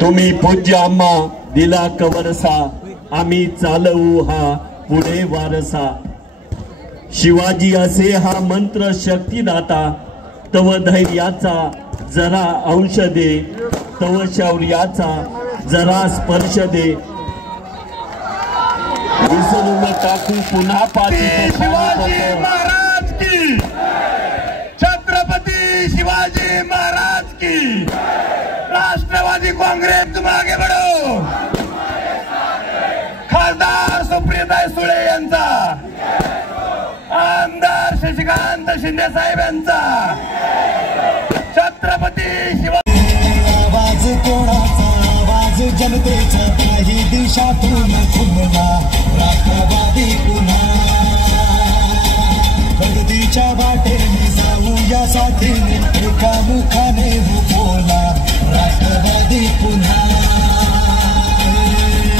तुम्ही पूज्य आम्हा दिला कवरसा, आम्ही चालवू हा पुढे वारसा। शिवाजी असे हा मंत्र शक्तिदाता, तव धैर्याचा जरा अंश दे, तव शौर्याचा जरा स्पर्श दे। विसरून टाकू पुन्हा पाठी शिवाजी महाराज की, छत्रपति शिवाजी महाराज की। राष्ट्रवादी कांग्रेस तुम आगे बढ़ो। खासदार सुप्रियाताई सुळे यांचा, आमदार शशिकांत शिंदे साहेब यांचा, छत्रपती शिवाजी। आवाज कोणाचा, आवाज जनतेचा, काही दिशातून खुलला राष्ट्रवादी पुन्हा। प्रगतीच्या वाटेने जाऊ या साथीने, एका मुखाने बोला राष्ट्रवादी पुन्हा।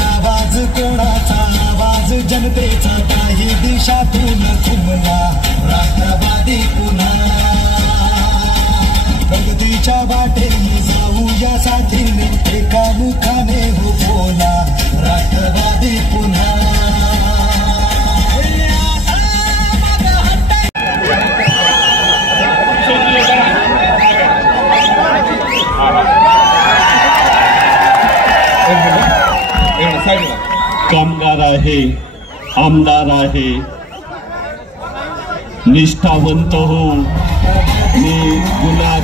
आवाज कोणाचा, आवाज जनतेचा, काही दिशातून खुलला राष्ट्रवादी पुन्हा। प्रगतीच्या वाटेने जाऊ या साथीने, एका मुखाने बोला राष्ट्रवादी पुन्हा। कामगार आहे, आमदार आहे, निष्ठावंत हो, मी गुन्हा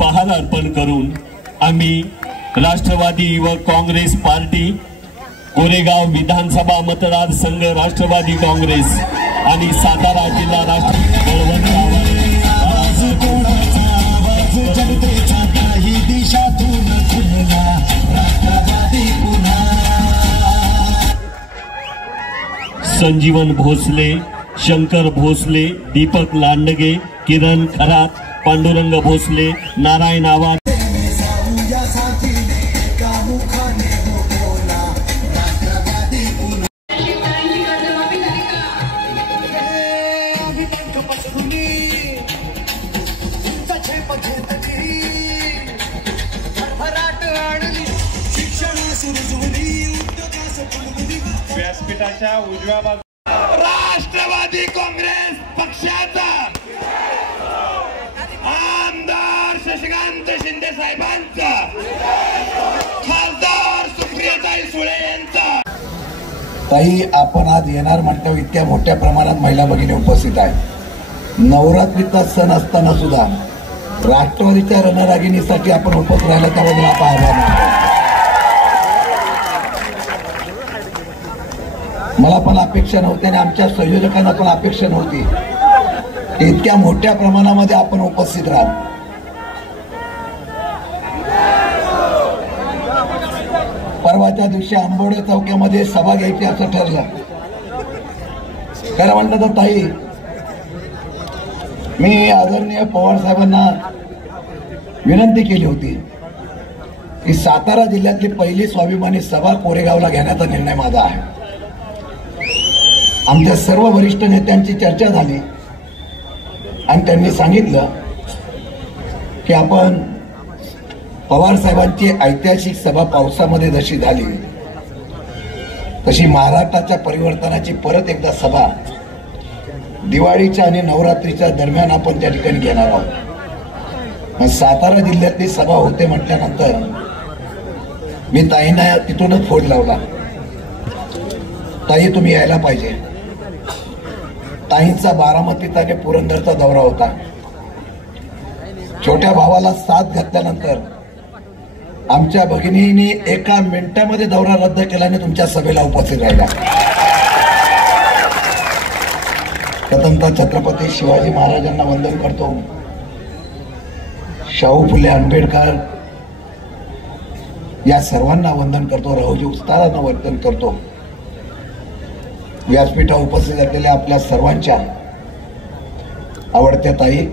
पहार अर्पण करून आम्ही राष्ट्रवादी युवक काँग्रेस पार्टी कोरेगाव विधानसभा मतदारसंघ राष्ट्रवादी काँग्रेस आणि सातारा जिल्हा राष्ट्रवादी जनतेचा, काही दिशातून खुलला राष्ट्रवादी पुन्हा। संजीवन भोसले, शंकर भोसले, दीपक लांडगे, किरण खरात, पांडुरंग भोसले, नारायण आवाज। व्यासपीठाच्या उजव्या बाजूला राष्ट्रवादी काँग्रेस पक्षाचा आमदार शशिकांत शिंदे साहेबांचा, खासदार सुप्रियाताई सुळे यांचा। ताई, आपण आज येणार म्हटलं, इतक्या मोठ्या प्रमाणात महिला भगिनी उपस्थित आहेत। नवरात्रीचा सण असताना सुद्धा राष्ट्रवादीच्या रणरागिणीसाठी आपण उपस्थित राहिला, त्याबद्दल आपण आभार मानतो। मला पण अपेक्षा नव्हती आणि आमच्या संयोजकांना पण अपेक्षा नव्हती, इतक्या मोठ्या प्रमाणामध्ये आपण उपस्थित राहाल। परवाच्या दिवशी आंबोडे चौक्यामध्ये सभा घ्यायची असं ठरलं। खरं म्हणलं तर ताई, मी आदरणीय पवार साहेबांना विनंती केली होती की सातारा जिल्ह्यातली पहिली स्वाभिमानी सभा कोरेगावला घेण्याचा निर्णय माझा आहे। आमच्या सर्व वरिष्ठ नेत्यांची चर्चा झाली आणि त्यांनी सांगितलं की आपण पवार साहेबांची ऐतिहासिक सभा पावसामध्ये जशी झाली तशी महाराष्ट्राच्या परिवर्तनाची परत एकदा सभा दिवाळीच्या आणि नवरात्रीच्या दरम्यान आपण त्या ठिकाणी घेणार आहोत। सातारा जिल्ह्यातली सभा होते म्हटल्यानंतर मी ताईंना तिथूनच फोन लावला, ताई तुम्ही यायला पाहिजे। ताईंचा बारामतीचा आणि पुरंदरचा दौरा होता। छोट्या भावाला साथ घातल्यानंतर आमच्या भगिनींनी एका मिनिटामध्ये दौरा रद्द केल्याने तुमच्या सभेला उपस्थित राहिला। प्रथमतः छत्रपती शिवाजी महाराजांना वंदन करतो, शाहू फुले आंबेडकर या सर्वांना वंदन करतो, राहुजी उस्तादांना वंदन करतो। व्यासपीठावर उपस्थित असलेल्या आपल्या सर्वांच्या आवडत्या ताई,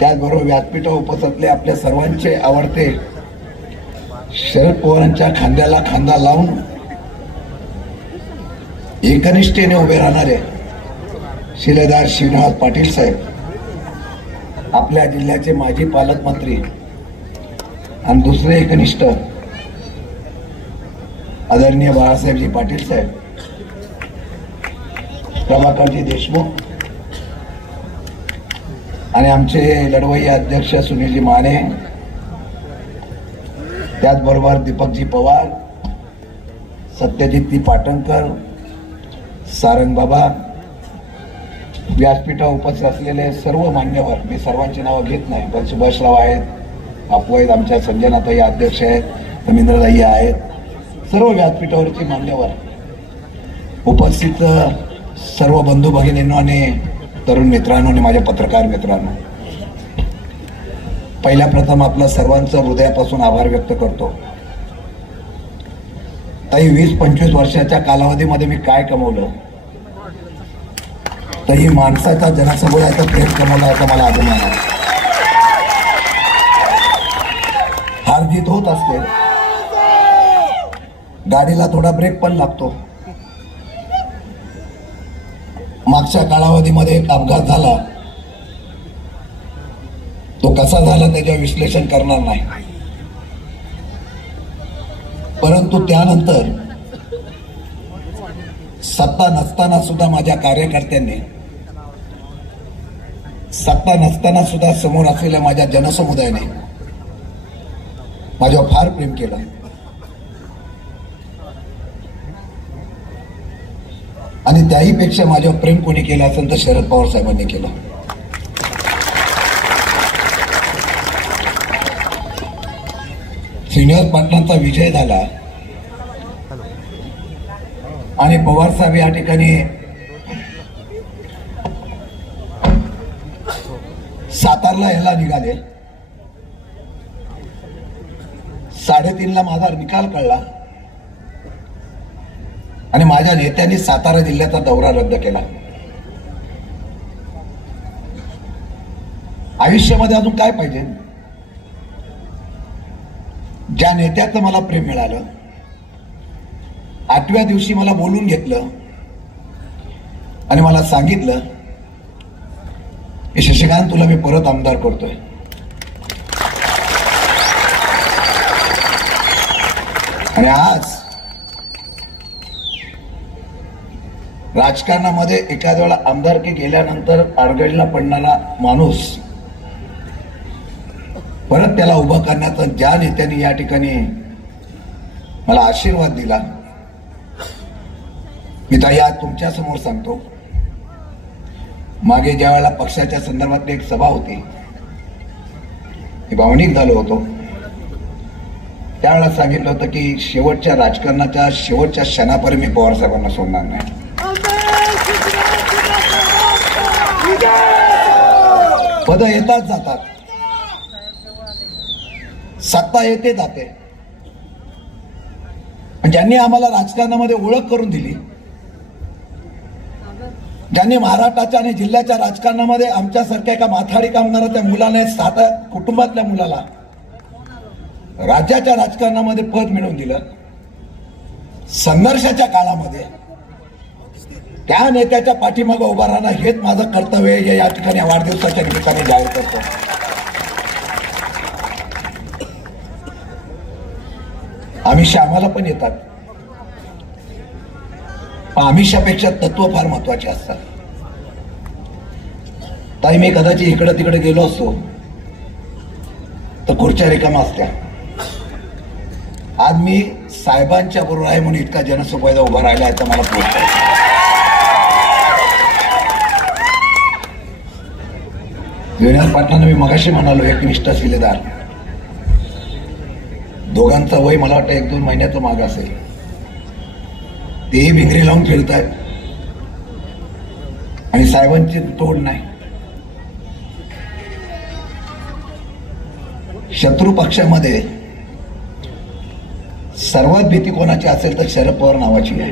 त्याचबरोबर व्यासपीठावर उपस्थित असलेले आपल्या सर्वांचे आवडते शरद पवारांच्या खांद्याला खांदा लावून एकनिष्ठेने उभे राहणारे शिलेदार श्रीनिवास पाटील साहेब, आपल्या जिल्ह्याचे माजी पालकमंत्री, आणि दुसरे एकनिष्ठ आदरणीय बाळासाहेबजी पाटील साहेब, प्रभाकरजी देशमुख, आणि आमचे लढवय्ये अध्यक्ष सुनीलजी माने, त्याचबरोबर दीपकजी पवार, सत्यजितजी पाटणकर, सारंग बाबा, व्यासपीठावर उपस्थित असलेले सर्व मान्यवर, मी सर्वांची नावं घेत नाही पण सुभाषराव आहेत, बापू आहेत, आमच्या संजनाताई अध्यक्ष आहेत, रवींद्रताई आहेत, सर्व व्यासपीठावरची मान्यवर, उपस्थित सर्व बंधू भगिनींनो आणि तरुण मित्रांनो आणि माझ्या पत्रकार मित्रांनो, पहिल्या प्रथम आपलं सर्वांचं हृदयापासून आभार व्यक्त करतो. ताई 20-25 वर्षाच्या कालावधीमध्ये मी काय कमवलं, तर ही माणसाचा जनसमुदायाचा प्रेम कमवला याचा मला अभिमान आहे. हारजीत होत असते, गाडीला थोडा ब्रेक पण लागतो. मागच्या कालावधीमध्ये एक अपघात झाला, तो कसा झाला त्याच्यावर विश्लेषण करणार नाही, परंतु त्यानंतर सत्ता नसताना सुद्धा माझ्या कार्यकर्त्यांनी, सत्ता नसताना सुद्धा समोर असलेल्या माझ्या जनसमुदायाने माझ्यावर फार प्रेम केलं. आणि त्याही पेक्षा माझ्यावर प्रेम कोणी केलं असेल तर शरद पवार साहेबांनी केलं. श्रीनिवास पाटलांचा विजय झाला आणि पवार साहेब या ठिकाणी सातारला यायला निघाले. 3:30ला माझा निकाल कळला आणि माझ्या नेत्यांनी सातारा जिल्ह्याचा दौरा रद्द केला. आयुष्यामध्ये अजून काय पाहिजे? ज्या नेत्याचं मला प्रेम मिळालं, 8व्या दिवशी मला बोलून घेतलं आणि मला सांगितलं की शशिकांत, तुला मी परत आमदार करतोय. आणि आज राजकारणामध्ये एखाद्या वेळा आमदारकी गेल्यानंतर अडगळीला पडणारा माणूस परत त्याला उभं करण्याचा ज्या नेत्यांनी या ठिकाणी मला आशीर्वाद दिला, मी ताई आज तुमच्या समोर सांगतो. मागे ज्या वेळेला पक्षाच्या संदर्भात एक सभा होती, मी भावनिक झालो होतो, त्यावेळेला सांगितलं होतं की शेवटच्या राजकारणाच्या शेवटच्या क्षणापर्यंत मी पवार साहेबांना सोडणार नाही. पद येतात जातात, सत्ता येते जाते, ज्यांनी आम्हाला राजकारणामध्ये ओळख करून दिली, ज्यांनी महाराष्ट्राच्या आणि जिल्ह्याच्या राजकारणामध्ये आमच्यासारख्या एका माथाडी कामगाराच्या त्या मुलाने 7 कुटुंबातल्या मुलाला राज्याच्या राजकारणामध्ये पद मिळवून दिलं, संघर्षाच्या काळामध्ये त्या नेत्याच्या पाठीमागे उभा राहणं हेच माझं कर्तव्य आहे. या ठिकाणी वाढदिवसाच्या निमित्ताने जाहीर करतो. आमिषा आम्हाला पण येतात, पण आमिषापेक्षा तत्व फार महत्वाचे असतात. ताई, मी कदाचित इकडे तिकडे गेलो असतो तर खुर्च्या रिकाम्या असत्या. आज मी साहेबांच्या बरोबर आहे म्हणून इतका जनसमुदाय उभा राहिला याचा मला पोहोच आहे. श्रीनिवास पाटलांना मी मगाशी म्हणालो एकनिष्ठ शिलेदार, दोघांचा वय मला वाटतं 1-2 महिन्याचं माग असेल. तेही भिंगरी लावून फिरतायत आणि साहेबांची तोड नाही. शत्रू पक्षामध्ये सर्वात भीती कोणाची असेल तर शरद पवार नावाची आहे.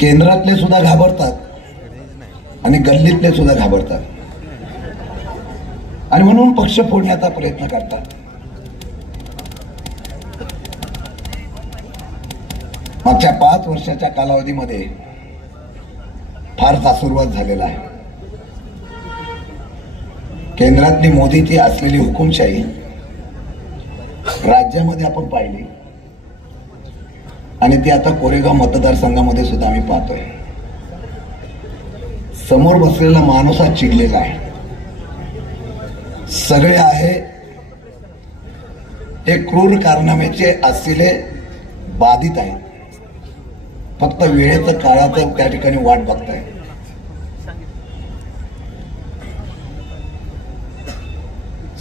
केंद्रातले सुद्धा घाबरतात आणि गल्लीतले सुद्धा घाबरतात आणि म्हणून पक्ष फोडण्याचा प्रयत्न करतात. मागच्या 5 वर्षाच्या कालावधीमध्ये फारसा सुरुवात झालेला आहे. केंद्रातली मोदीची असलेली हुकुमशाही राज्यामध्ये आपण पाहिली आणि ती आता कोरेगाव मतदारसंघामध्ये सुद्धा आम्ही पाहतोय. समोर बसलेला माणूस हा चिडलेला आहे. सगळे आहे हे क्रूर कारनाम्याचे असलेले बाधित आहेत. फक्त वेळेचं काळाचं त्या ठिकाणी वाट बघताय.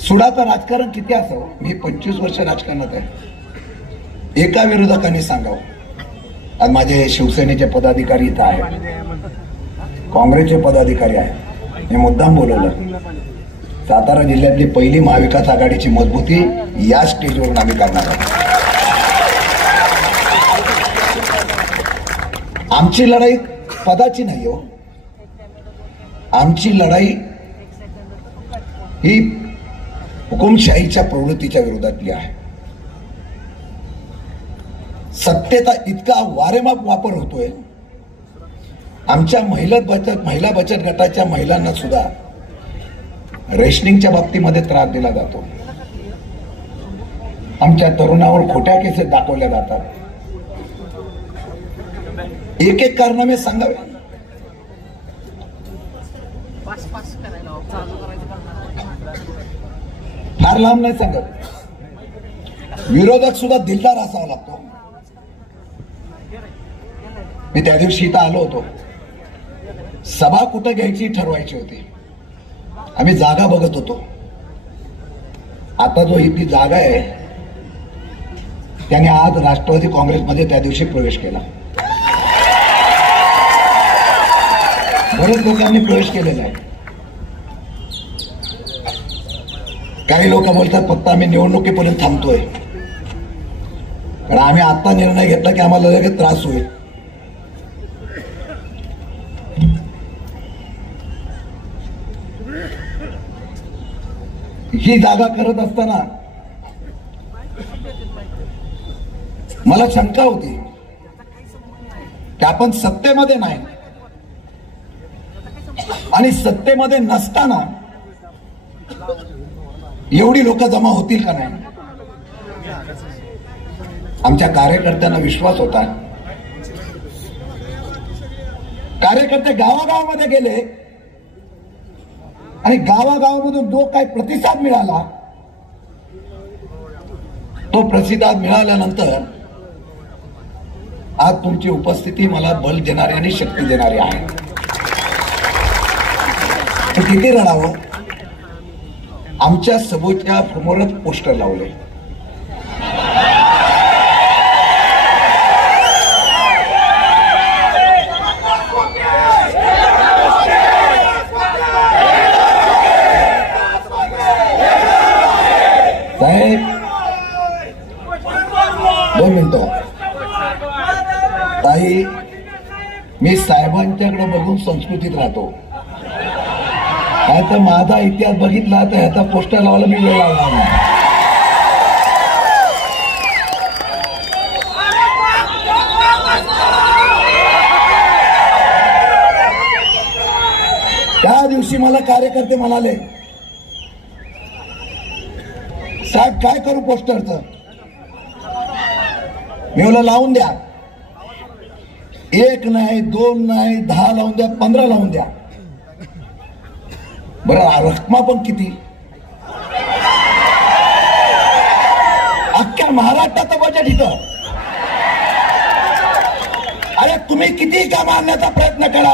सुडाचं राजकारण किती असावं. मी 25 वर्ष राजकारणात आहे. एका विरोधकाने सांगावं. आज माझे शिवसेनेचे पदाधिकारी इथं आहेत, काँग्रेसचे पदाधिकारी आहेत. मी मुद्दाम बोलवलं. सातारा जिल्ह्यातली पहिली महाविकास आघाडीची मजबूती या स्टेजवरून आम्ही करणार आहोत. आमची लढाई पदाची नाही हो. आमची लढाई ही हुकुमशाहीच्या प्रवृत्तीच्या विरोधातली आहे. सत्तेचा इतका वारेमाप वापर होतोय. आमच्या महिला बचत गटाच्या महिलांना सुद्धा रेशनिंगच्या बाबतीमध्ये त्रास दिला जातो. आमच्या तरुणावर खोट्या केसेस दाखवल्या जातात. एक एक कारनामे सांगावे. फार लांब नाही सांगत. विरोधक सुद्धा दिलदार असावा लागतो. मी त्या दिवशी इथं आलो होतो. सभा कुठं घ्यायची ठरवायची होती. आम्ही जागा बघत होतो. आता जो इथली जागा आहे त्याने आज राष्ट्रवादी काँग्रेसमध्ये त्या दिवशी प्रवेश केला. बरेच लोकांनी प्रवेश केलेला आहे. काही लोक बोलतात फक्त आम्ही निवडणुकीपर्यंत थांबतोय, कारण आम्ही आता निर्णय घेतला की आम्हाला लगेच त्रास होईल. ही जागा करत असताना मला शंका होती की आपण सत्तेमध्ये नाही आणि सत्तेमध्ये नसताना एवढी लोक जमा होतील का नाही. आमच्या कार्यकर्त्यांना विश्वास होता. कार्यकर्ते गावागावामध्ये गेले आणि गावागावामधून जो काही प्रतिसाद मिळाला तो प्रतिसाद मिळाल्यानंतर आज तुमची उपस्थिती मला बल देणारी आणि शक्ती देणारी आहे. किती रडावं. आमच्या समोरच्या समोरच पोस्टर लावले. साहेब 2 मिनिटं. ताई, मी साहेबांच्याकडे बघून संस्कृतीत राहतो. आता माझा इतिहास बघितला तर ह्याचा पोस्टर लावायला मी वेळ लावला नाही. त्या दिवशी मला कार्यकर्ते म्हणाले, साहेब काय करू पोस्टरचं. मी मला लावून द्या. 1 नाही 2 नाही 10 लावून द्या, 15 लावून द्या. बरं, रक्कमा पण किती. अख्ख्या महाराष्ट्राचं बजेट इथं. अरे तुम्ही किती काम आणण्याचा प्रयत्न करा,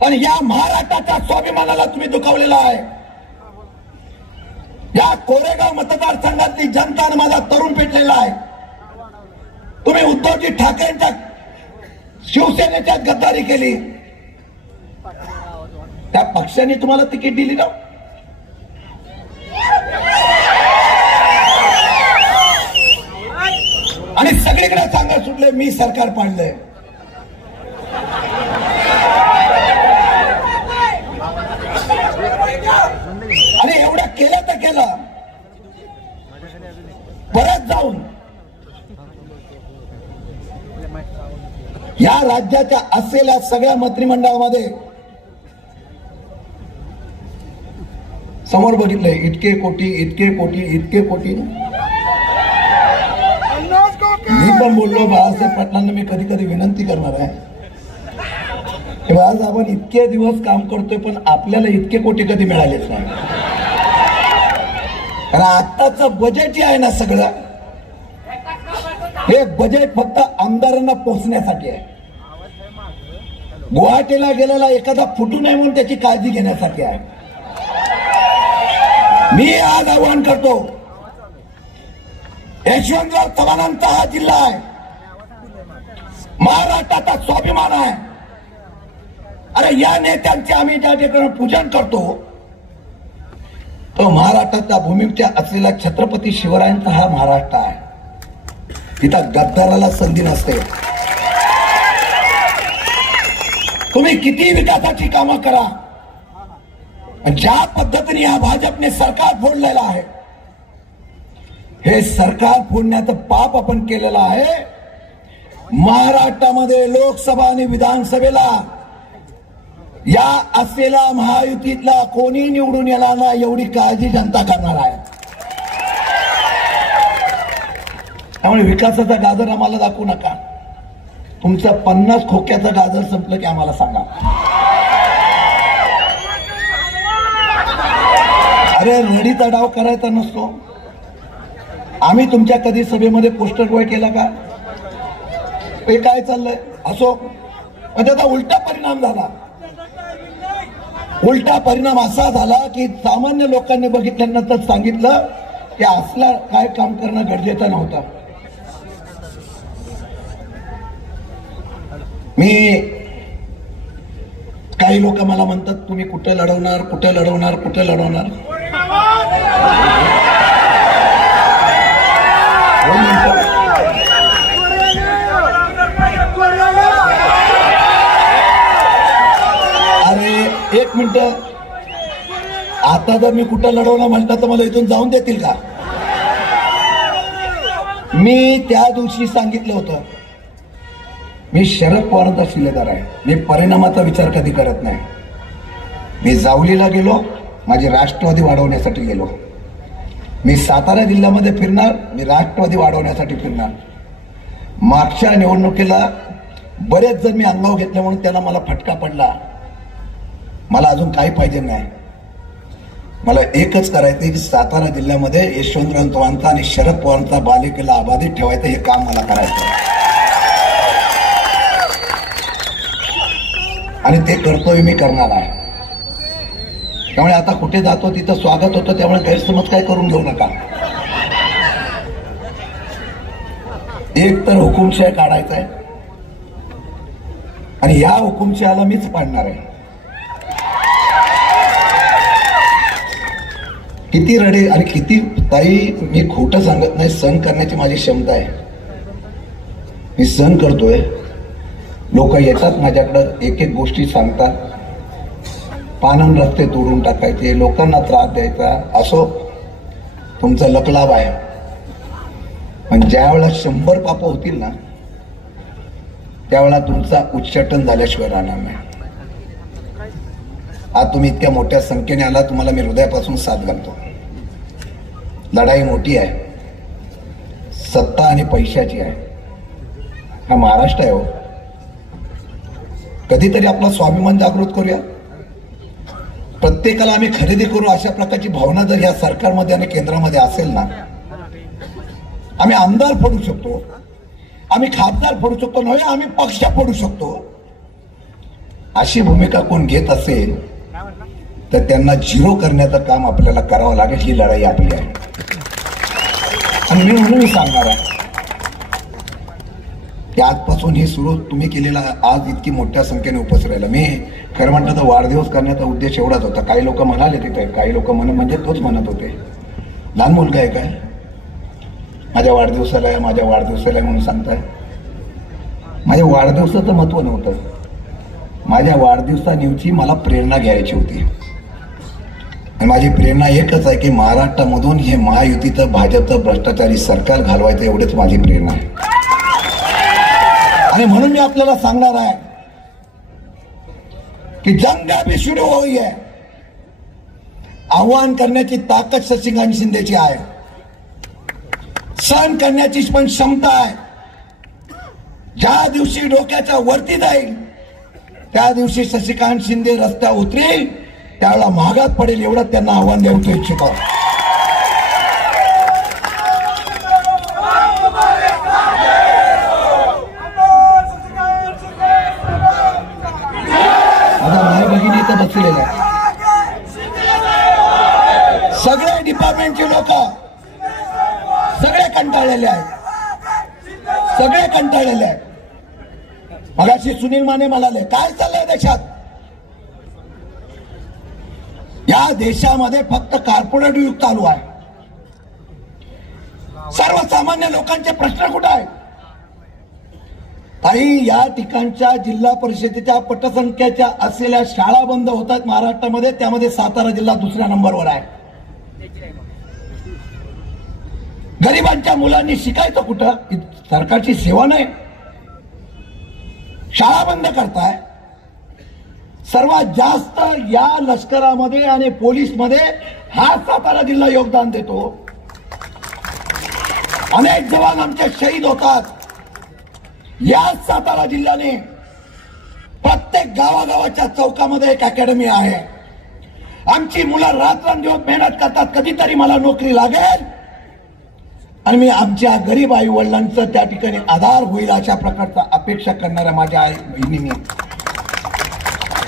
पण या महाराष्ट्राच्या स्वाभिमानाला तुम्ही दुखावलेला आहे. या कोरेगाव मतदारसंघातली जनता आणि माझा तरुण पेटलेला आहे. तुम्ही उद्धवजी ठाकरेंच्या शिवसेनेच्या गद्दारी केली. त्या पक्षाने तुम्हाला तिकीट दिली ना. आणि सगळीकडे सांगा सुटले मी सरकार पाडलंय. आणि एवढं केलं तर केलं. परत जाऊन या राज्याच्या असलेल्या सगळ्या मंत्रिमंडळामध्ये समोर बघितलंय इतके कोटी इतके कोटी इतके कोटी. मी पण बोललो बाळासाहेब पाटलांना मी कधी कधी विनंती करणार आहे की आज आपण इतके दिवस काम करतोय पण आपल्याला इतके कोटी कधी मिळालेच नाही. कारण आत्ताचं बजेट जे आहे ना सगळं हे बजेट फक्त आमदारांना पोहोचण्यासाठी आहे. गुवाहाटीला गेलेला एखादा फुटू नये म्हणून त्याची काळजी घेण्यासाठी आहे. मी आज आवाहन करतो यशवंतराव चव्हाणांचा हा जिल्हा आहे, महाराष्ट्राचा स्वाभिमान आहे. अरे या नेत्यांचे आम्ही ज्या ठिकाणी पूजन करतो तो महाराष्ट्राच्या भूमीच्या असलेला छत्रपती शिवरायांचा हा महाराष्ट्र आहे. तिथं गद्दाराला संधी नसते. तुम्ही किती विकासाची कामं करा, ज्या पद्धतीने या भाजपने सरकार फोडलेलं आहे हे सरकार फोडण्याचं पाप आपण केलेलं आहे. महाराष्ट्रामध्ये लोकसभा आणि विधानसभेला या असलेल्या महायुतीतला कोणी निवडून येणार ना एवढी काळजी जनता करणार आहे. त्यामुळे विकासाचा गाजर आम्हाला दाखवू नका. तुमचं 50 खोक्याचं गाजर संपलं की आम्हाला सांगा. अरे रडीचा डाव करायचा नसतो. आम्ही तुमच्या कधी सभेमध्ये पोस्टर गोळ केला का? हे काय चाललंय असो, पण त्याचा उलटा परिणाम झाला. उलटा परिणाम असा झाला की सामान्य लोकांनी बघितल्यानंतर सांगितलं की असला काय काम करणं गरजेचं नव्हतं. मी काही लोक मला म्हणतात तुम्ही कुठे लढवणार कुठे लढवणार कुठे लढवणार. अरे एक मिनिट, आता जर मी कुठं लढवणार म्हणतात तर मला इथून जाऊन देतील का? मी त्या दिवशी सांगितलं होतं मी शरद पवारांचा शिलेदार आहे. मी परिणामाचा विचार कधी करत नाही. मी जावलीला गेलो, माझी राष्ट्रवादी वाढवण्यासाठी गेलो. मी सातारा जिल्ह्यामध्ये फिरणार, मी राष्ट्रवादी वाढवण्यासाठी फिरणार. मागच्या निवडणुकीला बरेच जण मी अंगावर घेतले म्हणून त्याला मला फटका पडला. मला अजून काही पाहिजे नाही. मला एकच करायचं की सातारा जिल्ह्यामध्ये यशवंतराव चव्हाणांचा आणि शरद पवारांचा बालेकिल्ला अबाधित ठेवायचं, हे काम मला करायचं आणि ते कर्तव्य मी करणार आहे. त्यामुळे आता कुठे जातो तिथं स्वागत होतं, त्यामुळे गैरसमज काय करून घेऊ नका. एक तर हुकुमशाही काढायचा आहे आणि या हुकुमशाहीला मीच पाडणार आहे. किती रडे आणि किती ताई, मी खोटं सांगत नाही. सहन करण्याची माझी क्षमता आहे. मी सहन करतोय. लोक येतात माझ्याकडं, एक एक गोष्टी सांगतात. पानन रस्ते तोडून टाकायचे, लोकांना त्रास द्यायचा, असो तुमचा लकलाभ आहे. पण ज्या वेळेला 100 पाप होतील ना त्यावेळेला तुमचा उच्चाटन झाल्याशिवाय राहणार नाही. आज तुम्ही इतक्या मोठ्या संख्येने आला, तुम्हाला मी हृदयापासून साथ घालतो. लढाई मोठी आहे, सत्ता आणि पैशाची आहे. हा महाराष्ट्र आहे हो. कधीतरी आपला स्वाभिमान जागृत करूया. प्रत्येकाला आम्ही खरेदी करू अशा प्रकारची भावना जर या सरकारमध्ये आणि केंद्रामध्ये असेल ना, आम्ही आमदार फोडू शकतो, आम्ही खासदार फोडू शकतो, नव्हे आम्ही पक्ष फोडू शकतो. अशी भूमिका कोण घेत असेल तर त्यांना झिरो करण्याचं काम आपल्याला करावं लागेल. ही लढाई आपली आहे आणि मी म्हणून सांगणार आहे की आजपासून ही सुरू तुम्ही केलेला आज इतकी मोठ्या संख्येने उपस्थित राहिला. मी खरं म्हणतं तर वाढदिवस करण्याचा उद्देश एवढाच होता. काही लोक म्हणाले तिथे, काही लोक म्हणजे तोच म्हणत होते लहान मुलगा आहे काय, माझ्या वाढदिवसाला आहे, माझ्या वाढदिवसाला आहे म्हणून सांगताय. माझ्या वाढदिवसाचं महत्व नव्हतं. माझ्या वाढदिवसानिवची मला प्रेरणा घ्यायची होती आणि माझी प्रेरणा एकच आहे की महाराष्ट्रामधून हे महायुतीचं भाजपचं भ्रष्टाचारी सरकार घालवायचं, एवढेच माझी प्रेरणा आहे. आणि म्हणून मी आपल्याला सांगणार आहे की जंग अभी शुरू हुई है. आव्हान करण्याची ताकद शशिकांत शिंदेची आहे, सहन करण्याची पण क्षमता आहे. ज्या दिवशी डोक्याच्या वरती जाईल त्या दिवशी शशिकांत शिंदे रस्त्यावर उतरेल, त्यावेळेला महागात पडेल एवढं त्यांना आव्हान देऊ इच्छितो. आता माय भगिनी इथं बसलेले आहे, सगळे डिपार्टमेंटचे लोक सगळे कंटाळलेले आहेत, सगळे कंटाळलेले आहेत. मगाशी सुनील माने म्हणाले काय चाललंय देशात. या देशामध्ये फक्त कॉर्पोरेट युग चालू आहे. सर्वसामान्य लोकांचे प्रश्न कुठे आहेत. काही या ठिकाणच्या जिल्हा परिषदेच्या पटसंख्येच्या असलेल्या शाळा बंद होत आहेत महाराष्ट्रामध्ये, त्यामध्ये सातारा जिल्हा दुसऱ्या नंबरवर आहे. गरिबांच्या मुलांनी शिकायचं कुठं. सरकारची सेवा नाही, शाळा बंद करताय. सर्वात जास्त या लष्करामध्ये आणि पोलीस मध्ये हा सातारा जिल्हा योगदान देतो. अनेक जवान आमचे शहीद होतात. या सातारा जिल्ह्याने प्रत्येक गावागावाच्या चौकामध्ये एक अकॅडमी आहे. आमची मुलं रात्रंदिवस मेहनत करतात, कधीतरी मला नोकरी लागेल आणि मी आमच्या गरीब आई वडिलांचं त्या ठिकाणी आधार होईल अशा प्रकारचा अपेक्षा करणाऱ्या माझ्या आई बहिणींनी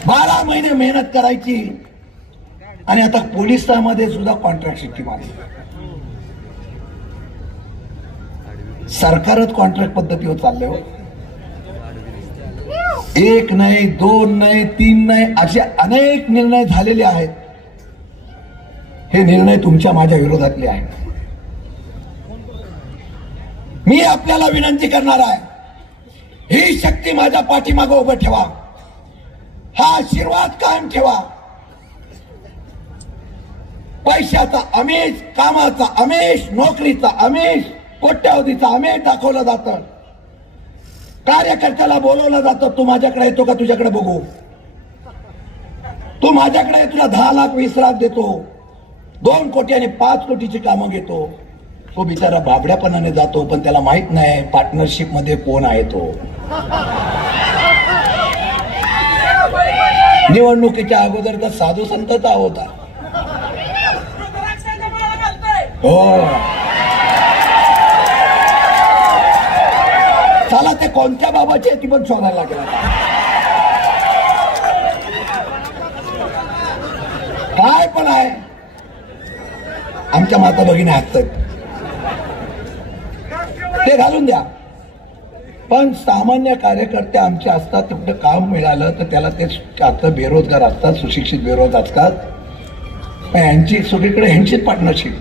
12 महिने मेहनत करायची. आणि आता पोलिसांमध्ये सुद्धा कॉन्ट्रॅक्ट सिस्टीम आहे. सरकारच कॉन्ट्रॅक्ट पद्धतीवर चालले हो. 1 नाही, 2 नाही, 3 नाही, असे अनेक निर्णय झालेले आहेत. हे निर्णय तुमच्या माझ्या विरोधातले आहेत. मी आपल्याला विनंती करणार आहे, ही शक्ती माझ्या पाठीमागे उभं ठेवा, हा आशीर्वाद कायम ठेवा. पैशाचा आमिष, कामाचा आमिष, नोकरीचा आमिष, कोट्यावधीचा आमिष दाखवलं जातं. कार्यकर्त्याला बोलवलं जातं, तू माझ्याकडे येतो का तुझ्याकडे बघू, तू माझ्याकडे तुला 10 लाख 20 लाख देतो, 2 कोटी आणि 5 कोटीची कामं घेतो. तो बिचारा बाबड्यापणाने जातो, पण त्याला माहित नाही पार्टनरशिप मध्ये कोण आहे तो. निवडणुकीच्या अगोदर तर साधू संतचा होता. हो, चला ते कोणत्या बाबाची ती पण शोधायला लागेल. काय पण आहे, आमच्या माता भगिनी हसतात, ते घालून द्या. पण सामान्य कार्यकर्ते आमचे असतात, कुठं काम मिळालं तर त्याला ते आता बेरोजगार असतात, सुशिक्षित बेरोजगार असतात. यांची सगळीकडे ह्यांचीच पार्टनरशिप.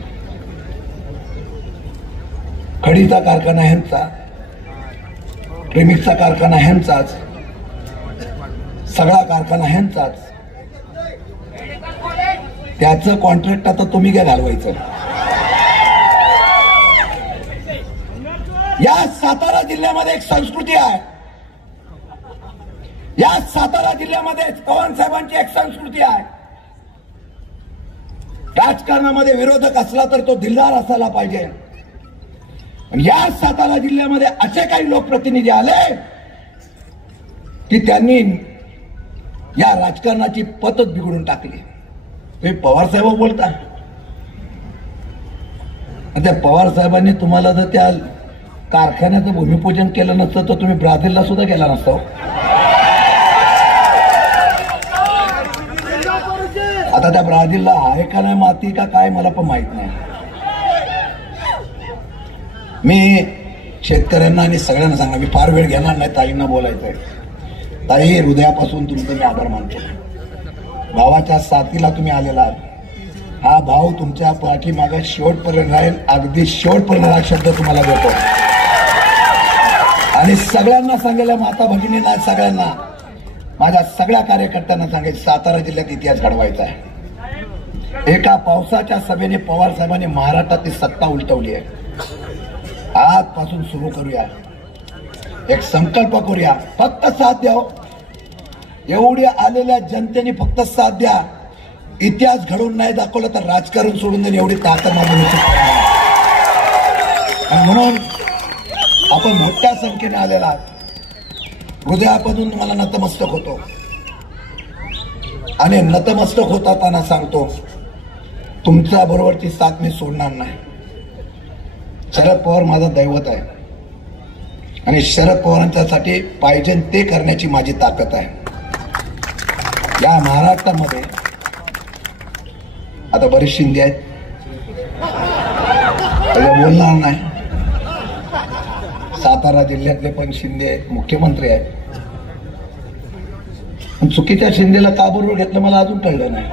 खडीचा कारखाना ह्यांचा, प्रेमिकचा कारखाना ह्यांचाच, सगळा कारखाना ह्यांचाच. त्याचं कॉन्ट्रॅक्ट आता तुम्ही काय घालवायचं. या सातारा जिल्ह्यामध्ये एक संस्कृती आहे. या सातारा जिल्ह्यामध्ये पवार साहेबांची एक संस्कृती आहे. राजकारणामध्ये विरोधक असला तर तो दिलदार असायला पाहिजे. या सातारा जिल्ह्यामध्ये असे काही लोकप्रतिनिधी आले की त्यांनी या राजकारणाची पद्धत बिघडून टाकली. तुम्ही पवार साहेब बोलता, त्या पवार साहेबांनी तुम्हाला जर त्या कारखान्याचं भूमिपूजन केलं नसतं तर तुम्ही ब्राझीलला सुद्धा गेला नसता. आता त्या ब्राझीलला आहे का नाही माती का काय मला पण माहित नाही. मी शेतकऱ्यांना आणि सगळ्यांना सांगा, मी फार वेळ घेणार नाही, ताईंना बोलायचंय. ताई, हृदयापासून तुमचं मी आभार मानतो. भावाच्या साथीला तुम्ही आलेला आहात. हा भाव तुमच्या पाठीमागे शेवटपर्यंत राहील. अगदी शेवटपर्यंत हा शब्द तुम्हाला देतो. आणि सगळ्यांना सांगायला, माता भगिनींना, सगळ्यांना, माझ्या सगळ्या कार्यकर्त्यांना सांगायचं, सातारा जिल्ह्यात इतिहास घडवायचा आहे. एका पावसाच्या सभेने पवार साहेबांनी महाराष्ट्रातली सत्ता उलटवली आहे. आजपासून सुरू करूया. एक संकल्प करूया, फक्त साथ द्या. एवढ्या आलेल्या जनतेने फक्त साथ द्या. इतिहास घडवून नाही दाखवलं तर राजकारण सोडून देणे एवढी ताकद म्हणून आपण मोठ्या संख्येने आलेला हृदयापासून मला नतमस्तक होतो आणि नतमस्तक होताना सांगतो तुमच्या बरोबरची साथ मी सोडणार नाही. शरद पवार माझा दैवत आहे आणि शरद पवारांच्यासाठी पाहिजे ते करण्याची माझी ताकद आहे. या महाराष्ट्रामध्ये आता बरेच शिंदे आहेत, बोलणार नाही. सातारा जिल्ह्यातले पण शिंदे मुख्यमंत्री आहेत. चुकीच्या शिंदेला का बरोबर घेतलं मला अजून कळलं नाही.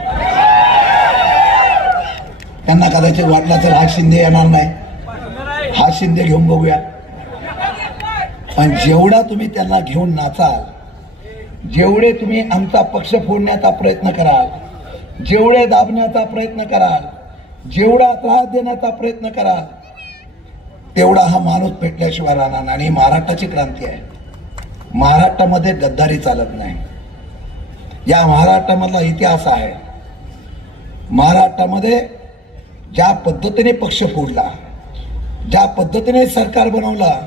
त्यांना कदाचित वाटला तर हा शिंदे येणार नाही, हा शिंदे घेऊन बघूया. पण जेवढा तुम्ही त्यांना घेऊन नाचाल, जेवढे तुम्ही आमचा पक्ष फोडण्याचा प्रयत्न कराल, जेवढे दाबण्याचा प्रयत्न कराल, जेवढा त्रास देण्याचा प्रयत्न कराल, तेवढा हा माणूस पेटल्याशिवाय राहणार नाही. आणि महाराष्ट्राची क्रांती आहे. महाराष्ट्रामध्ये गद्दारी चालत नाही. या महाराष्ट्रामधला इतिहास आहे. महाराष्ट्रामध्ये ज्या पद्धतीने पक्ष फोडला, ज्या पद्धतीने सरकार बनवलं,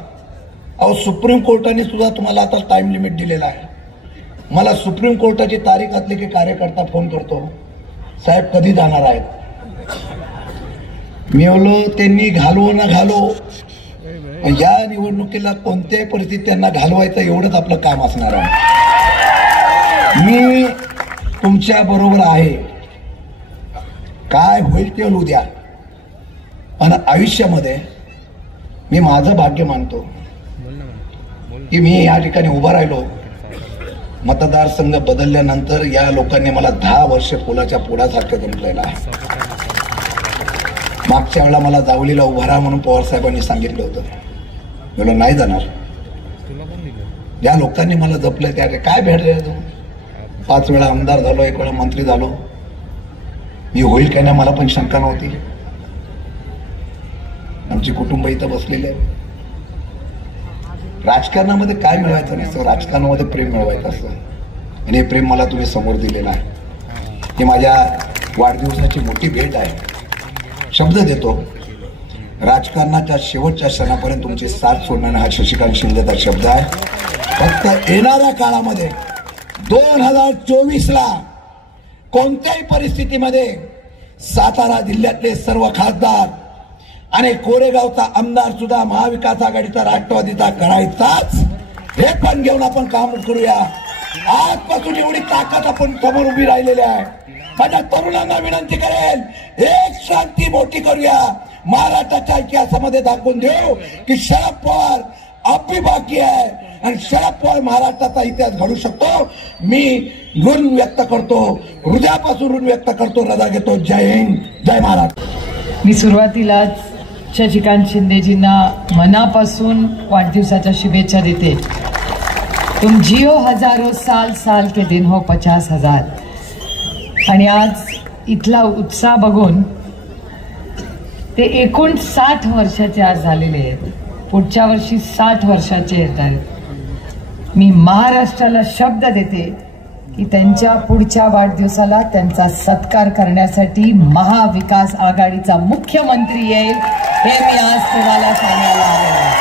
अहो सुप्रीम कोर्टाने सुद्धा तुम्हाला आता टाइम लिमिट दिलेला आहे. मला सुप्रीम कोर्टाची तारीख असली की कार्यकर्ता फोन करतो, साहेब कधी जाणार आहेत. मी बोललो त्यांनी घालवो ना घालो, या निवडणुकीला कोणत्याही परिस्थितीत त्यांना घालवायचं एवढंच आपलं काम असणार आहे. मी तुमच्या बरोबर आहे. काय होईल ते होऊ द्या. पण आयुष्यामध्ये मी माझं भाग्य मानतो की मी या ठिकाणी उभा राहिलो. मतदारसंघ बदलल्यानंतर या लोकांनी मला 10 वर्ष पोलाच्या पोडासारखं जमलेलं आहे. मागच्या वेळेला मला जावलीला उभा राहा म्हणून पवार साहेबांनी सांगितलं होतं. मला नाही जाणार. ज्या लोकांनी मला जपलं त्या काय भेटले. 5 वेळा आमदार झालो, 1 वेळा मंत्री झालो. मी होईल काय ना मला पण शंका नव्हती. आमची कुटुंब इथं बसलेले आहे. राजकारणामध्ये काय मिळवायचं नसतं, राजकारणामध्ये प्रेम मिळवायचं असतं. आणि हे प्रेम मला तुम्ही समोर दिलेलं आहे. ही माझ्या वाढदिवसाची मोठी भेट आहे. शब्द देतो, राजकारणाच्या शेवटच्या क्षणापर्यंत तुमची साथ सोडणार हा शशिकांत शिंदेचा शब्द आहे. फक्त येणाऱ्या काळामध्ये 2024ला कोणत्याही परिस्थितीमध्ये सातारा जिल्ह्यातले सर्व खासदार आणि कोरेगावचा आमदार सुद्धा महाविकास आघाडीचा राष्ट्रवादीचा करायचाच, हे पण घेऊन आपण काम करूया. आजपासून एवढी ताकद आपण समोर उभी राहिलेली आहे. माझ्या तरुणांना विनंती करेल, एक शांती मोठी करूया. महाराष्ट्राच्या इतिहासामध्ये दाखवून देऊ की शरद पवार आपली बाकी आहे आणि शरद पवार महाराष्ट्राचा इतिहास घडू शकतो. मी ऋण व्यक्त करतो, हृदयापासून ऋण व्यक्त करतो, रजा घेतो. जय हिंद, जय महाराष्ट्र. मी सुरुवातीलाच शशिकांत शिंदेजींना मनापासून वाढदिवसाच्या शुभेच्छा देते. तुम जियो हजारो साल, साल के दिन हो 50,000. आणि आज इथला उत्साह बघून ते एकूण 60 वर्षाचे आज झालेले आहेत. पुढच्या वर्षी 60 वर्षाचे येत आहेत. मी महाराष्ट्राला शब्द देते की त्यांच्या पुढच्या वाढदिवसाला त्यांचा सत्कार करण्यासाठी महाविकास आघाडीचा मुख्यमंत्री येईल, हे मी आज तुम्हाला सांगायला आलो आहे.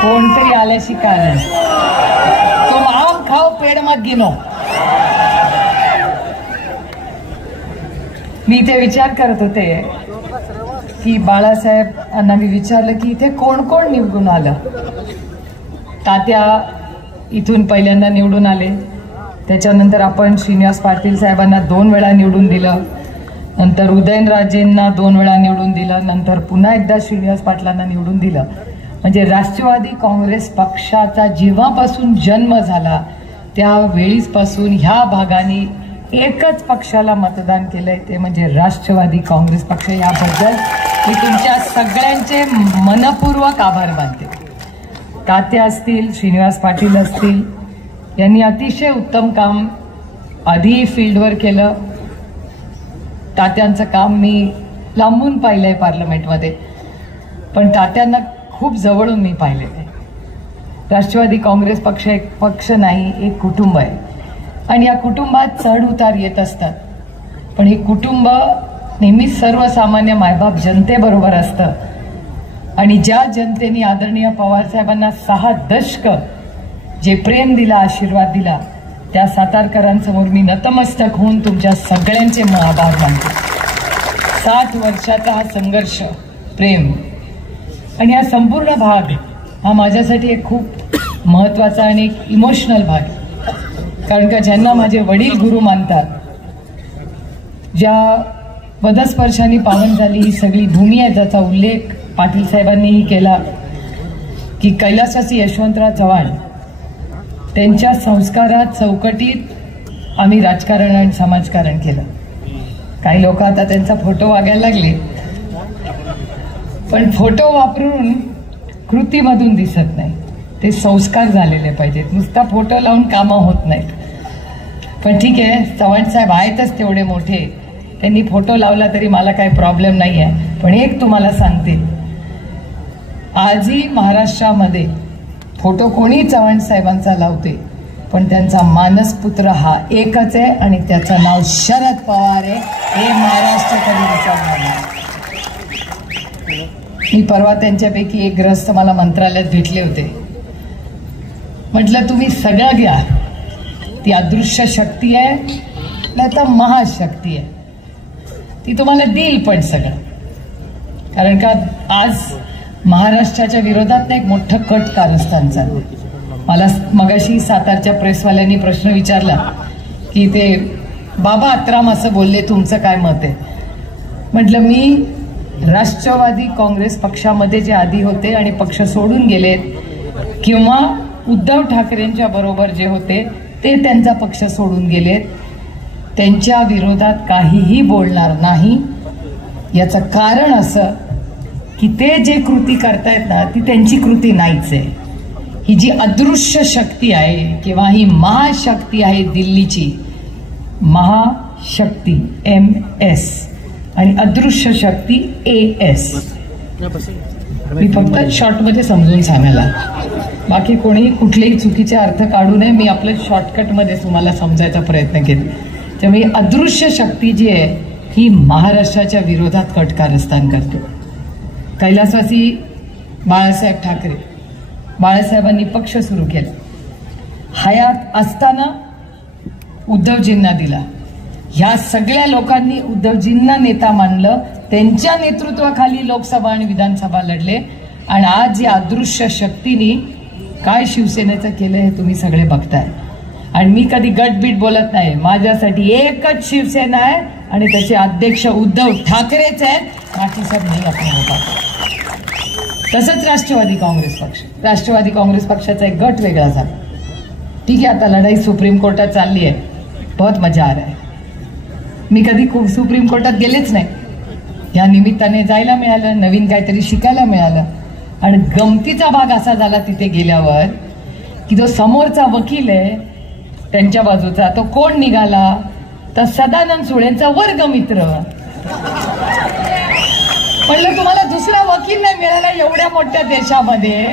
कोणतरी आल्याशी कारण तुम आम खाओ पेड़ मत गिनो. मी ते विचार करत होते की बाळासाहेबांना मी विचारलं की इथे कोण कोण निवडून आलं. तात्या इथून पहिल्यांदा निवडून आले. त्याच्यानंतर आपण श्रीनिवास पाटील साहेबांना 2 वेळा निवडून दिलं. नंतर उदयनराजेंना 2 वेळा निवडून दिलं. नंतर पुन्हा एकदा श्रीनिवास पाटलांना निवडून दिलं. म्हणजे राष्ट्रवादी काँग्रेस पक्षाचा जेव्हापासून जन्म झाला त्यावेळीपासून ह्या भागाने एकच पक्षाला मतदान केलंय, ते म्हणजे राष्ट्रवादी काँग्रेस पक्ष. याबद्दल मी तुमच्या सगळ्यांचे मनपूर्वक आभार मानते. तात्या असतील, श्रीनिवास पाटील असतील, यांनी अतिशय उत्तम काम आधी फील्डवर केलं. तात्यांचं काम मी लांबून पाहिलंय पार्लमेंटमध्ये, पण तात्यांना खूप जवळून मी पाहिलेलं आहे. राष्ट्रवादी काँग्रेस पक्ष एक पक्ष नाही, एक कुटुंब आहे आणि या कुटुंबात चढ उतार येत असतात. पण हे कुटुंब नेहमीच सर्वसामान्य मायबाप जनतेबरोबर असतं आणि ज्या जनतेने आदरणीय पवार साहेबांना 6 दशक जे प्रेम दिला, आशीर्वाद दिला, त्या सातारकरांसमोर मी नतमस्तक होऊन तुमच्या सगळ्यांचे आभार मानतो. 60 वर्षाचा हा संघर्ष, प्रेम आणि हा संपूर्ण भाग हा माझ्यासाठी एक खूप महत्त्वाचा आणि एक इमोशनल भाग आहे. कारण का ज्यांना माझे वडील गुरु मानतात, ज्या पदस्पर्शांनी पावन झाली ही सगळी भूमी आहे, ज्याचा उल्लेख पाटील साहेबांनीही केला की कैलासवासी यशवंतराव चव्हाण त्यांच्या संस्कारात चौकटीत आम्ही राजकारण आणि समाजकारण केलं. काही लोक आता त्यांचा फोटो वागायला लागले, पण फोटो वापरून कृतीमधून दिसत नाही, ते संस्कार झालेले पाहिजेत. नुसता फोटो लावून कामं होत नाहीत. पण ठीक आहे, चव्हाण साहेब आहेतच तेवढे मोठे, त्यांनी फोटो लावला तरी मला काही प्रॉब्लेम नाही आहे. पण एक तुम्हाला सांगते, आजही महाराष्ट्रामध्ये फोटो कोणी चव्हाण साहेबांचा लावते, पण त्यांचा मानसपुत्र हा एकच आहे आणि त्याचं नाव शरद पवार आहे. हे महाराष्ट्र कधी विसरणार नाही. मी परवा त्यांच्यापैकी एक ग्रस्त मला मंत्रालयात भेटले होते. म्हटलं तुम्ही सगळं घ्या, ती अदृश्य शक्ती आहे नाही तर महाशक्ती आहे, ती तुम्हाला देईल पण सगळं. कारण का आज महाराष्ट्राच्या विरोधात एक मोठं कट कारस्थान चाललं. मला मगाशी सातारच्या प्रेसवाल्यांनी प्रश्न विचारला की ते बाबा आत्राम असं बोलले, तुमचं काय मत आहे? म्हटलं मी राष्ट्रवादी काँग्रेस पक्षामध्ये जे आधी होते आणि पक्ष सोडून गेलेत, किंवा उद्धव ठाकरेंच्या बरोबर जे होते ते त्यांचा पक्ष सोडून गेलेत, त्यांच्या विरोधात काहीही बोलणार नाही. याचं कारण असं की ते जे कृती करतायत ना, ती त्यांची कृती नाहीच आहे. ही जी अदृश्य शक्ती आहे किंवा ही महाशक्ती आहे दिल्लीची, महाशक्ती MS आणि अदृश्य शक्ती AS. मी फक्त शॉर्टमध्ये समजून सांगायला, बाकी कोणी कुठलेही चुकीचे अर्थ काढू नये. मी आपल्या शॉर्टकटमध्ये तुम्हाला समजायचा प्रयत्न केला. त्यामुळे अदृश्य शक्ती जी आहे ही महाराष्ट्राच्या विरोधात कट कारस्थान करते. कैलासवासी बाळासाहेब ठाकरे, बाळासाहेबांनी पक्ष सुरू केला. हयात असताना उद्धवजींना दिला. ह्या सगळ्या लोकांनी उद्धवजींना नेता मानलं, त्यांच्या नेतृत्वाखाली लोकसभा आणि विधानसभा लढले. आणि आज या अदृश्य शक्तीने काय शिवसेनेचं केलं हे तुम्ही सगळे बघताय. आणि मी कधी गटबीट बोलत नाही. माझ्यासाठी एकच शिवसेना आहे आणि त्याचे अध्यक्ष उद्धव ठाकरेच आहेत, बाकी सब नाही आपण होता. तसंच राष्ट्रवादी काँग्रेस पक्ष, राष्ट्रवादी काँग्रेस पक्षाचा एक गट वेगळा झाला. ठीक आहे, आता लढाई सुप्रीम कोर्टात चालली आहे, बहुत मजा आ रहा है. मी कधी खूप सुप्रीम कोर्टात गेलेच नाही. या निमित्ताने जायला मिळालं, नवीन काहीतरी शिकायला मिळालं. आणि गमतीचा भाग असा झाला तिथे गेल्यावर की जो समोरचा वकील आहे त्यांच्या बाजूचा, तो कोण निघाला तर सदानंद सुळेंचा वर्गमित्र. म्हणलं तुम्हाला दुसरा वकील नाही मिळाला एवढ्या मोठ्या देशामध्ये,